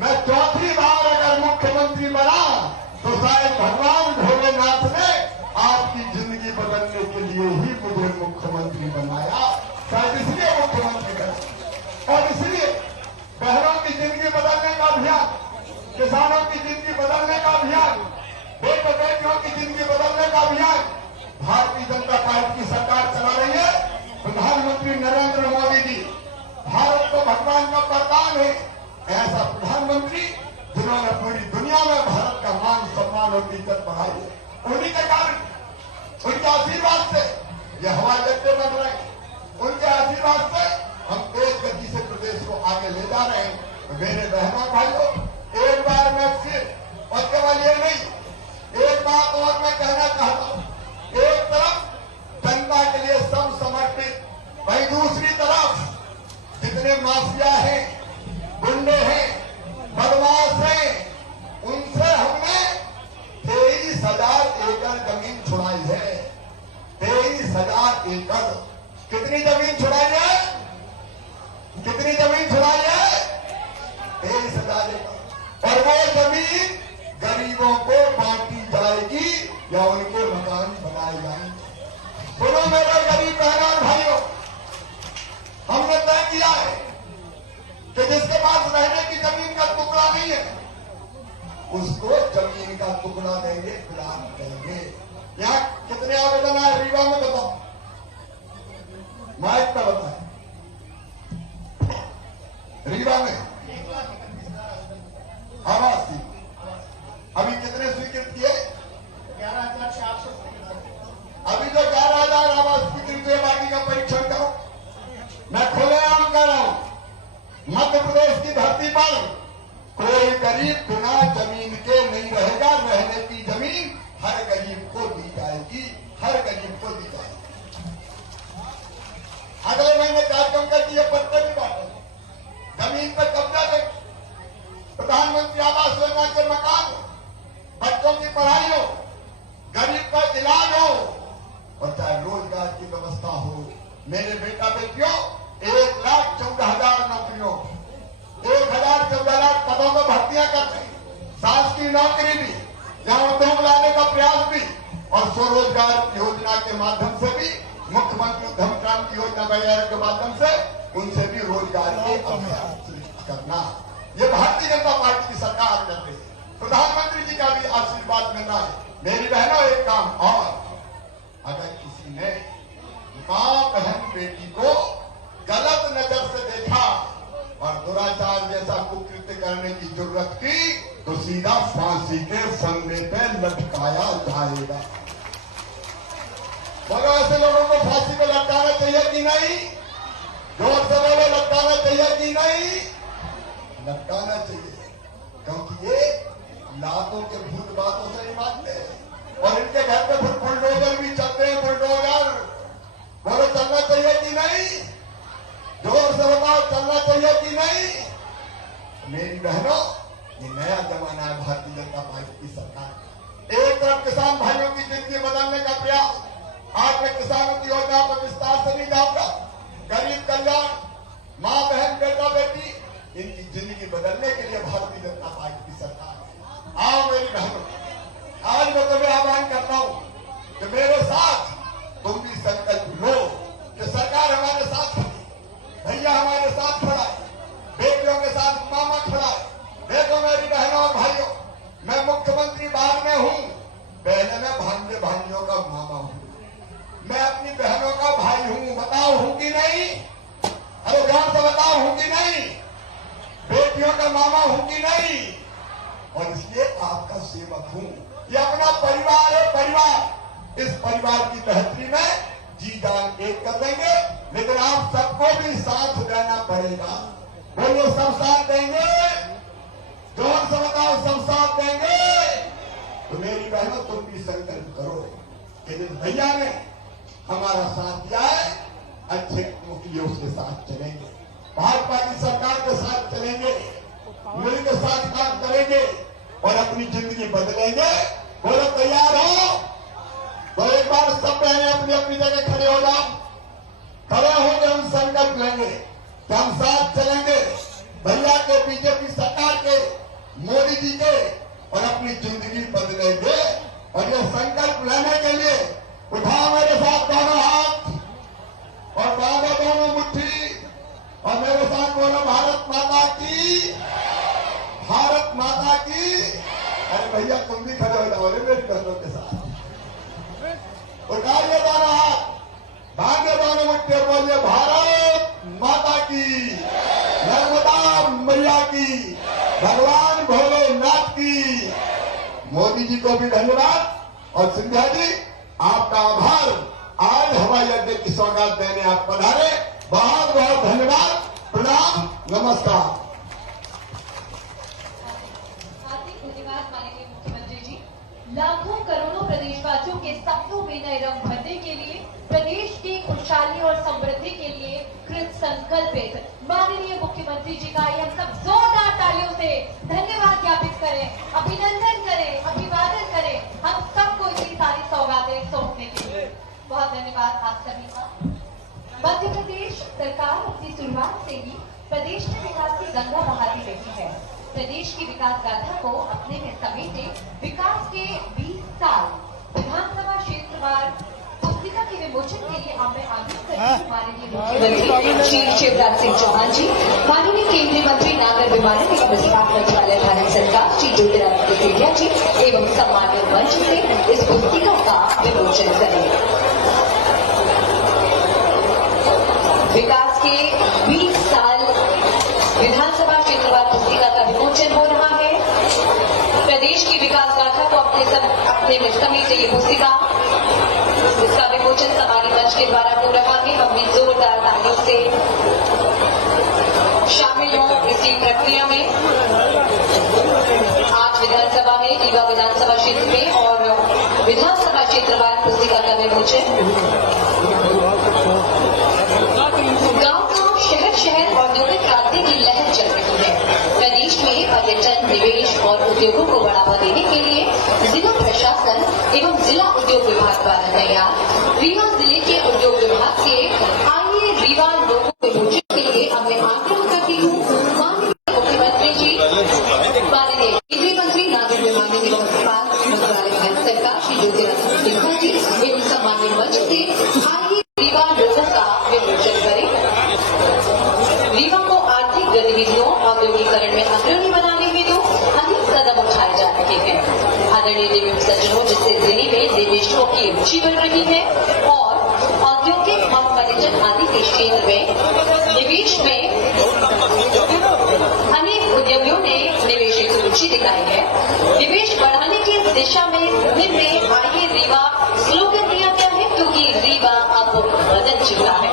मैं चौथी बार अगर मुख्यमंत्री बना तो शायद भगवान भोलेनाथ ने आपकी जिंदगी बदलने के लिए ही मुझे मुख्यमंत्री बनाया, शायद इसलिए मुख्यमंत्री बना। और इसलिए बहनों की जिंदगी बदलने का अभियान, किसानों की जिंदगी बदलने का अभियान, बेटे बेटियों की जिंदगी बदलने का अभियान भारतीय जनता पार्टी की सरकार चला रही है। प्रधानमंत्री नरेंद्र मोदी जी भारत को भगवान का वरदान है, ऐसा प्रधानमंत्री जिन्होंने पूरी दुनिया में भारत का मान सम्मान और इज्जत बढ़ाई है। उन्हीं के कारण, उनके आशीर्वाद से ये हवाई अड्डे बन रहे हैं, उनके आशीर्वाद से हम तेज गति से प्रदेश को आगे ले जा रहे हैं। तो मेरे बहनों भाइयों, एक बार मैं फिर, और केवल ये नहीं, एक बात और मैं कहना चाहता हूं। एक तरफ जनता के लिए सब समर्पित, वहीं दूसरी तरफ जितने माफिया हैं, गुंडे हैं, बदमाश हैं, उनसे हमने 23,000 एकड़ जमीन छुड़ाई है। 23,000 एकड़। कितनी जमीन छुड़ाई है? कितनी जमीन छुड़ाई है? 23,000 एकड़। और वो जमीन गरीबों को बांटी जाएगी या उनके मकान बनाए जाएंगे। सुनो मेरे गरीब बहनों और भाइयों, हमने तय किया है कि जिसके पास रहने की जमीन का टुकड़ा नहीं है उसको जमीन का टुकड़ा देंगे, प्रदान करेंगे। यहाँ कितने आवेदन आए रीवा में बताओ, माइक पे बताए। रीवा में आवास थी, अभी कितने स्वीकृत किए? 11,400। अभी जो 11,000 आवास स्वीकृत हुए, बाकी का परीक्षण करो। मैं खुलेआम कह रहा हूं, मध्य प्रदेश की धरती पर कोई गरीब बिना जमीन के नहीं रहेगा। रहने की जमीन हर गरीब को दी जाएगी, हर गरीब को दी जाएगी। अगले महीने कार्यक्रम करके ये पत्ते भी बांटे, जमीन पर कब्जा दे, प्रधानमंत्री आवास योजना के मकान, बच्चों की पढ़ाई हो, गरीब का इलाज हो और चाहे रोजगार की व्यवस्था हो। मेरे बेटा बेटियों, 1,14,000 नौकरियों, 1,14,000 पदों में भर्तियां करते हैं, शासकीय नौकरी भी, जहां उद्योग लाने का प्रयास भी और स्वरोजगार योजना के माध्यम से भी, मुख्यमंत्री उद्यम क्रांति योजना वगैरह के माध्यम से उनसे भी रोजगार के अवसर सृजित करना। ये भारतीय जनता पार्टी की सरकार कर रही है। प्रधानमंत्री जी का भी आशीर्वाद मिलना है। मेरी बहनों, एक काम और, अगर किसी ने मां बहन बेटी को गलत नजर से देखा और दुराचार जैसा कुकृत्य करने की जरूरत की तो सीधा फांसी के फंदे पे लटकाया जाएगा। बोलो, ऐसे लोगों को फांसी पे लटकाना चाहिए कि नहीं? जोर से बोलो, लटकाना चाहिए कि नहीं? लटकाना चाहिए, क्योंकि ये लातों के भूत बातों से नहीं मानते और इनके घर पे फिर बुलडोजर भी चलते हैं। बुलडोजर बोलो, चलना चाहिए कि नहीं? जोर से बताओ, चलना चाहिए कि नहीं? मेरी बहनों, ये नया जमाना है भारतीय जनता पार्टी की सरकार। एक तरफ किसान भाइयों की जिंदगी बदलने का प्रयास, आज मैं किसानों की योजना पर विस्तार से नहीं जाऊंगा। गरीब कल्याण, मां बहन बेटा बेटी, इनकी जिंदगी बदलने के लिए भारतीय जनता पार्टी की सरकार है। आओ मेरी बहनों, आज मैं तुम्हें आह्वान करता हूं कि मेरे साथ तुम भी संकल्प लो कि सरकार हमारे साथ खड़ी, भैया हमारे साथ खड़ा है, बेटियों के साथ मामा खड़ा है। देखो मेरी बहनों और भाइयों, मैं मुख्यमंत्री बाद में हूं, पहले मैं भांजे भांजियों का मामा हूं, मैं अपनी बहनों का भाई हूं। बताओ हूं एक कर देंगे, लेकिन आप सबको भी साथ देना पड़ेगा। बोलो सब साथ देंगे, जोर से बताओ सब साथ देंगे। तो मेरी बहनों तुम भी संकल्प करो कि जिस भैया ने हमारा साथ दिया है, अच्छे मुखियों के साथ चलेंगे, भाजपा की सरकार के साथ चलेंगे, मिलकर साथ काम करेंगे और अपनी जिंदगी बदलेंगे। बोलो तैयार हो? तो एक बार सब बहनें अपनी अपनी जगह खड़े हो जाओ। खड़े होकर हम संकल्प लेंगे कि हम साथ चलेंगे भैया के, बीजेपी सरकार के, मोदी जी के, और अपनी जिंदगी बदलेंगे। और ये संकल्प लेने के लिए उठाओ मेरे साथ दोनों हाथ और बांधो दोनों मुट्ठी और मेरे साथ बोलो भारत माता की, भारत माता की। अरे भैया तुम भी खड़े हो जाओ मेरी बहनों के साथ। उठाइए दोनों हाथ, भाग्य दोनों मुट्ठी और बोलिए भारत माता की, नर्मदा मैया की, भगवान भोलेनाथ की। मोदी जी को भी धन्यवाद और सिंधिया जी आपका आभार। आज हवाई अड्डे की सौगात देने आप पधारे, बहुत बहुत धन्यवाद, प्रणाम, नमस्कार। हार्दिक धन्यवाद माननीय मुख्यमंत्री जी। लाखों करोड़ों प्रदेशवासियों के सपनों में नए रंग भरने के लिए, प्रदेश की खुशहाली और समृद्धि के लिए कृत संकल्पित माननीय मुख्यमंत्री जी का हम सब जोरदार तालियों से धन्यवाद ज्ञापित करें, अभिनंदन करें, अभिवादन करें हम सबको इतनी सारी सौगातें सौंपने के लिए। बहुत धन्यवाद आप सभी का। मध्य प्रदेश सरकार अपनी शुरुआत से ही प्रदेश में विकास की गंगा बहाती रही है। प्रदेश की विकास गाथा को अपने में समेटे विकास के 20 साल विधानसभा क्षेत्रवार पुस्तिका के विमोचन के लिए मैं आग्रह करती हूँ माननीय मुख्यमंत्री श्री शिवराज सिंह चौहान जी, माननीय केंद्रीय मंत्री नागर विमानन एवं विस्तार मंत्रालय भारत सरकार श्री ज्योतिरादित्य सिंधिया जी एवं सम्मानित मंच से इस पुस्तिका का विमोचन करें। विकास के 20 साल विधानसभा क्षेत्रवार पुस्तिका का विमोचन हो रहा है। प्रदेश की विकास गाथा को अपने में समेटे ये पुस्तिका, इसका विमोचन समानी मंच के द्वारा हो रहा है। हम भी जोरदार तालियों से शामिल हों इसी प्रक्रिया में। आज विधानसभा में, रीवा विधानसभा क्षेत्र में और विधानसभा क्षेत्रवार पुस्तिका का विमोचन। गांव-गांव, शहर-शहर औद्योगिक क्रांति की लहर चल रही है। प्रदेश में पर्यटन, निवेश और उद्योगों को बढ़ावा देने के लिए जिला प्रशासन एवं जिला उद्योग विभाग द्वारा तैयार रीवा जिले के उद्योग विभाग के आइए रीवा लोगों के विमोचन के लिए अब मैं आग्रह करती हूँ माननीय मुख्यमंत्री जी, माननीय केंद्रीय मंत्री नागर विमानन एवं विस्तार मंत्रालय भारत सरकार श्री ज्योतिरादित्य सिंधिया जी एवं सम्मानित मंच से आइए रीवा लोगों का विमोचन करें। रीवा को आर्थिक गतिविधियों, औद्योगिकरण में अग्रणी बनाने हेतु अधिक कदम उठाए जा रहे हैं। आदरणीय देवी सज्जनों, जिससे जिले में निवेशकों की रुचि बढ़ रही है और औद्योगिक और पर्यटन आदि के क्षेत्र में निवेश में अनेक उद्यमियों ने निवेश की रुचि दिखाई है। निवेश बढ़ाने की दिशा में मुहिम में आइए रीवा स्लोगन दिया गया है, क्योंकि रीवा अब बदल चुका है।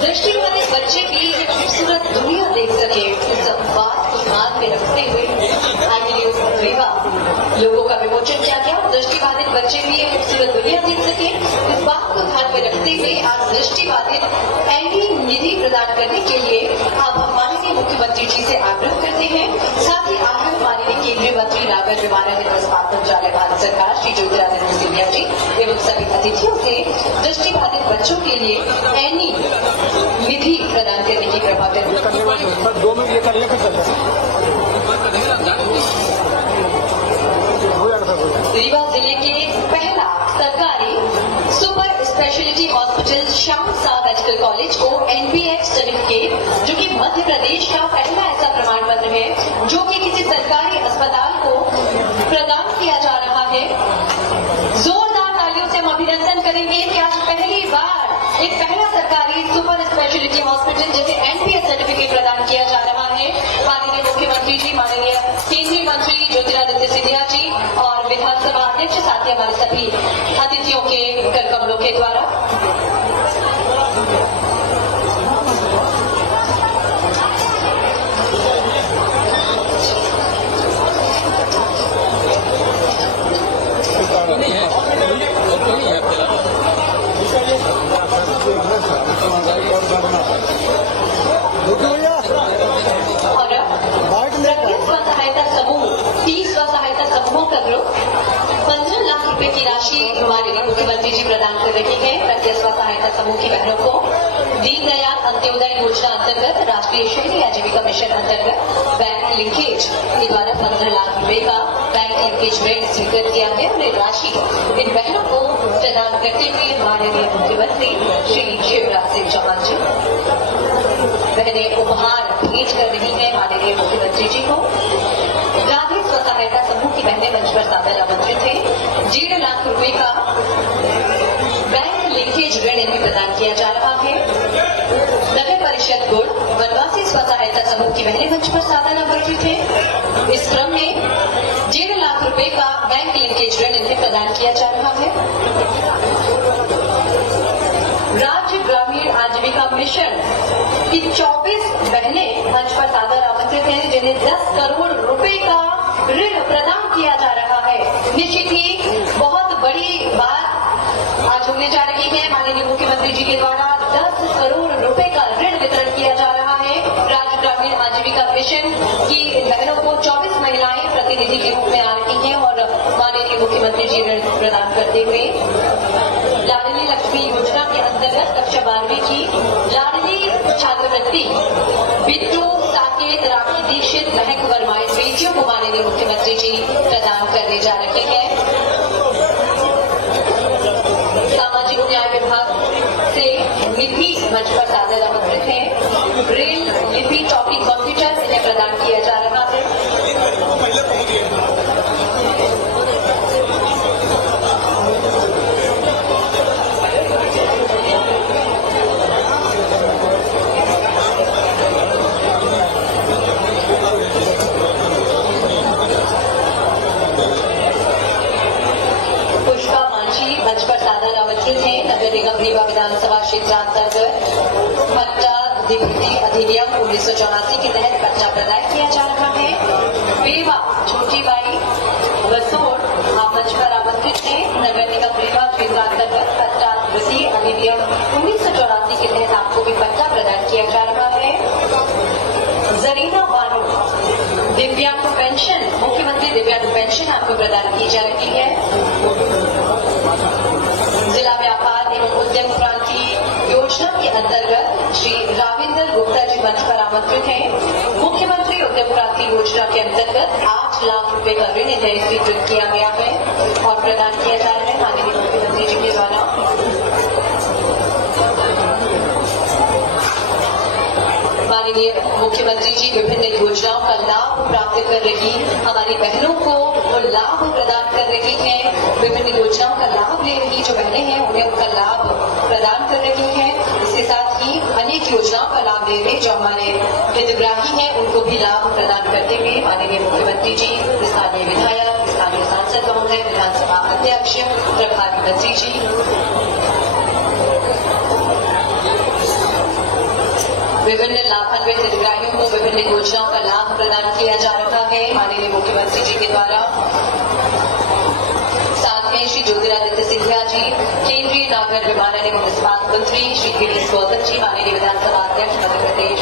दृष्टिबाधित बच्चे भी एक खूबसूरत दुनिया देख सके, इस बात को ध्यान में रखते हुए आइए रीवा लोगों का विमोचन किया गया। दृष्टिबाधित बच्चे भी एक खूबसूरत दुनिया देख सके, इस बात को ध्यान में रखते हुए आज दृष्टिबाधित एंटी निधि प्रदान करने के लिए अब हम माननीय मुख्यमंत्री जी से आग्रह करते हैं। साथ ही आग्रह माननीय केंद्रीय मंत्री नागर विमानन एवं विस्तार मंत्रालय भारत सरकार श्री ज्योतिरादित्य सिंधिया जी एवं सभी अतिथियों से दृष्टिबाधित बच्चों के लिए एनी निधि प्रदान करने की कृपा करें। रीवा जिले के पहला सरकारी super speciality hospital Shyam Shah medical college को NBH सर्टिफिकेट, जो कि मध्य प्रदेश का पहला ऐसा प्रमाण पत्र है जो कि किसी सरकारी अस्पताल को प्रदान किया जा रहा है। जोरदार तालियों से हम अभिनंदन करेंगे कि आज पहली बार एक पहला सरकारी सुपर स्पेशलिटी हॉस्पिटल जैसे एनपीएस सर्टिफिकेट प्रदान किया जा रहा है माननीय मुख्यमंत्री जी, माननीय केंद्रीय मंत्री ज्योतिरादित्य सिंधिया जी और विधानसभा अध्यक्ष साथ ही हमारे सभी अतिथियों के कर कमलों के द्वारा। स्वसहायता समूह 30 स्वसहायता समूहों का ग्रुप 15 लाख रुपए की राशि माननीय मुख्यमंत्री जी प्रदान कर रही है। प्रत्येक स्वसहायता समूह की बहनों को दीनदयाल अंत्योदय योजना अंतर्गत राष्ट्रीय शहरी आजीविका मिशन अंतर्गत बैंक लिंकेज के द्वारा 15 लाख रुपए का बैंक लिंकेज ऋण स्वीकृत किया है और ये राशि इन बहनों को प्रदान करते हुए माननीय मुख्यमंत्री श्री शिवराज सिंह चौहान जी बहनें उपहार भेंट कर रही है माननीय मुख्यमंत्री जी को। गांधी स्वसहायता समूह की बहनें मंच पर सादर आमंत्रित थे। 1.5 लाख रुपए का बैंक लिंकेज ऋण इन्हें प्रदान किया जा रहा है। नगर परिषद गुड़ वनवासी स्वसहायता समूह की बहनें मंच पर सादर आमंत्रित थे। इस क्रम में 1.5 लाख रुपए का बैंक लिंकेज ऋण इन्हें प्रदान किया जा रहा है। राज्य ग्रामीण आजीविका मिशन की 24 बहनें मंच पर सादर आमंत्रित हैं जिन्हें 10 करोड़ रुपए का ऋण प्रदान किया जा रहा है। निश्चित ही बहुत बड़ी बात आज होने जा रही है। माननीय मुख्यमंत्री जी के द्वारा 10 करोड़ रुपए का ऋण वितरण किया जा रहा है। राज्य ग्रामीण आजीविका मिशन की इन बहनों को 24 महिलाएं प्रतिनिधि के रूप में आ रही हैं और माननीय मुख्यमंत्री जी ऋण प्रदान करते हुए लाडली लक्ष्मी योजना के अंतर्गत कक्षा 12वीं की लाडली छात्रवृत्ति बिट्टू साकेत राखी दीक्षित महक वर्मा इन बेटियों को माननीय मुख्यमंत्री जी प्रदान करने जा रहे हैं। सामाजिक न्याय विभाग से लिपि मंच पर सादर आमंत्रित है। ब्रेल लिपि टॉपिक कंप्यूटर इन्हें प्रदान किया जा रहा है। नगर निगम रीवा विधानसभा क्षेत्रांतर्गत पट्टा अधिवृद्धि अधिनियम 1984 के तहत पट्टा प्रदान किया जा रहा है। रीवा छोटी बाई बसोड़ आप मंच पर आमंत्रित हैं। नगर निगम रीवा क्षेत्रांतर्गत पट्टा अधिवृद्धि अधिनियम 1984 के तहत आपको भी पट्टा प्रदान किया जा रहा है। जरीना बानो दिव्यांग पेंशन मुख्यमंत्री दिव्यांग पेंशन आपको प्रदान की जा रही है। जिला व्यापार एवं उद्यम क्रांति योजना के अंतर्गत श्री राविंदर गुप्ता जी मंच पर आमंत्रित हैं। मुख्यमंत्री उद्यम क्रांति योजना के अंतर्गत 8 लाख रुपए का ऋण इन्हें स्वीकृत किया गया है और प्रदान किया जा रहा है माननीय मुख्यमंत्री जी के द्वारा। माननीय मुख्यमंत्री जी विभिन्न योजनाओं का लाभ प्राप्त कर रही हमारी बहनों को वो लाभ प्रदान कर रही हैं। विभिन्न योजनाओं का लाभ ले रही जो बहनें हैं उन्हें उनका लाभ प्रदान कर रही हैं। इसके साथ ही अनेक योजनाओं का लाभ ले रहे जो हमारे हितग्राही हैं उनको भी लाभ प्रदान करते हुए माननीय मुख्यमंत्री जी, स्थानीय विधायक, स्थानीय सांसद महोदय, विधानसभा अध्यक्ष, प्रभारी मंत्री जी विभिन्न लाभान्वित हितग्राहियों को विभिन्न योजनाओं का लाभ प्रदान किया जा रहा है माननीय मुख्यमंत्री जी के द्वारा। साथ में श्री ज्योतिरादित्य सिंधिया जी, केंद्रीय नागर विमानन एवं इस्पात मंत्री श्री गिरीश गौतम जी, माननीय विधानसभा अध्यक्ष मध्य प्रदेश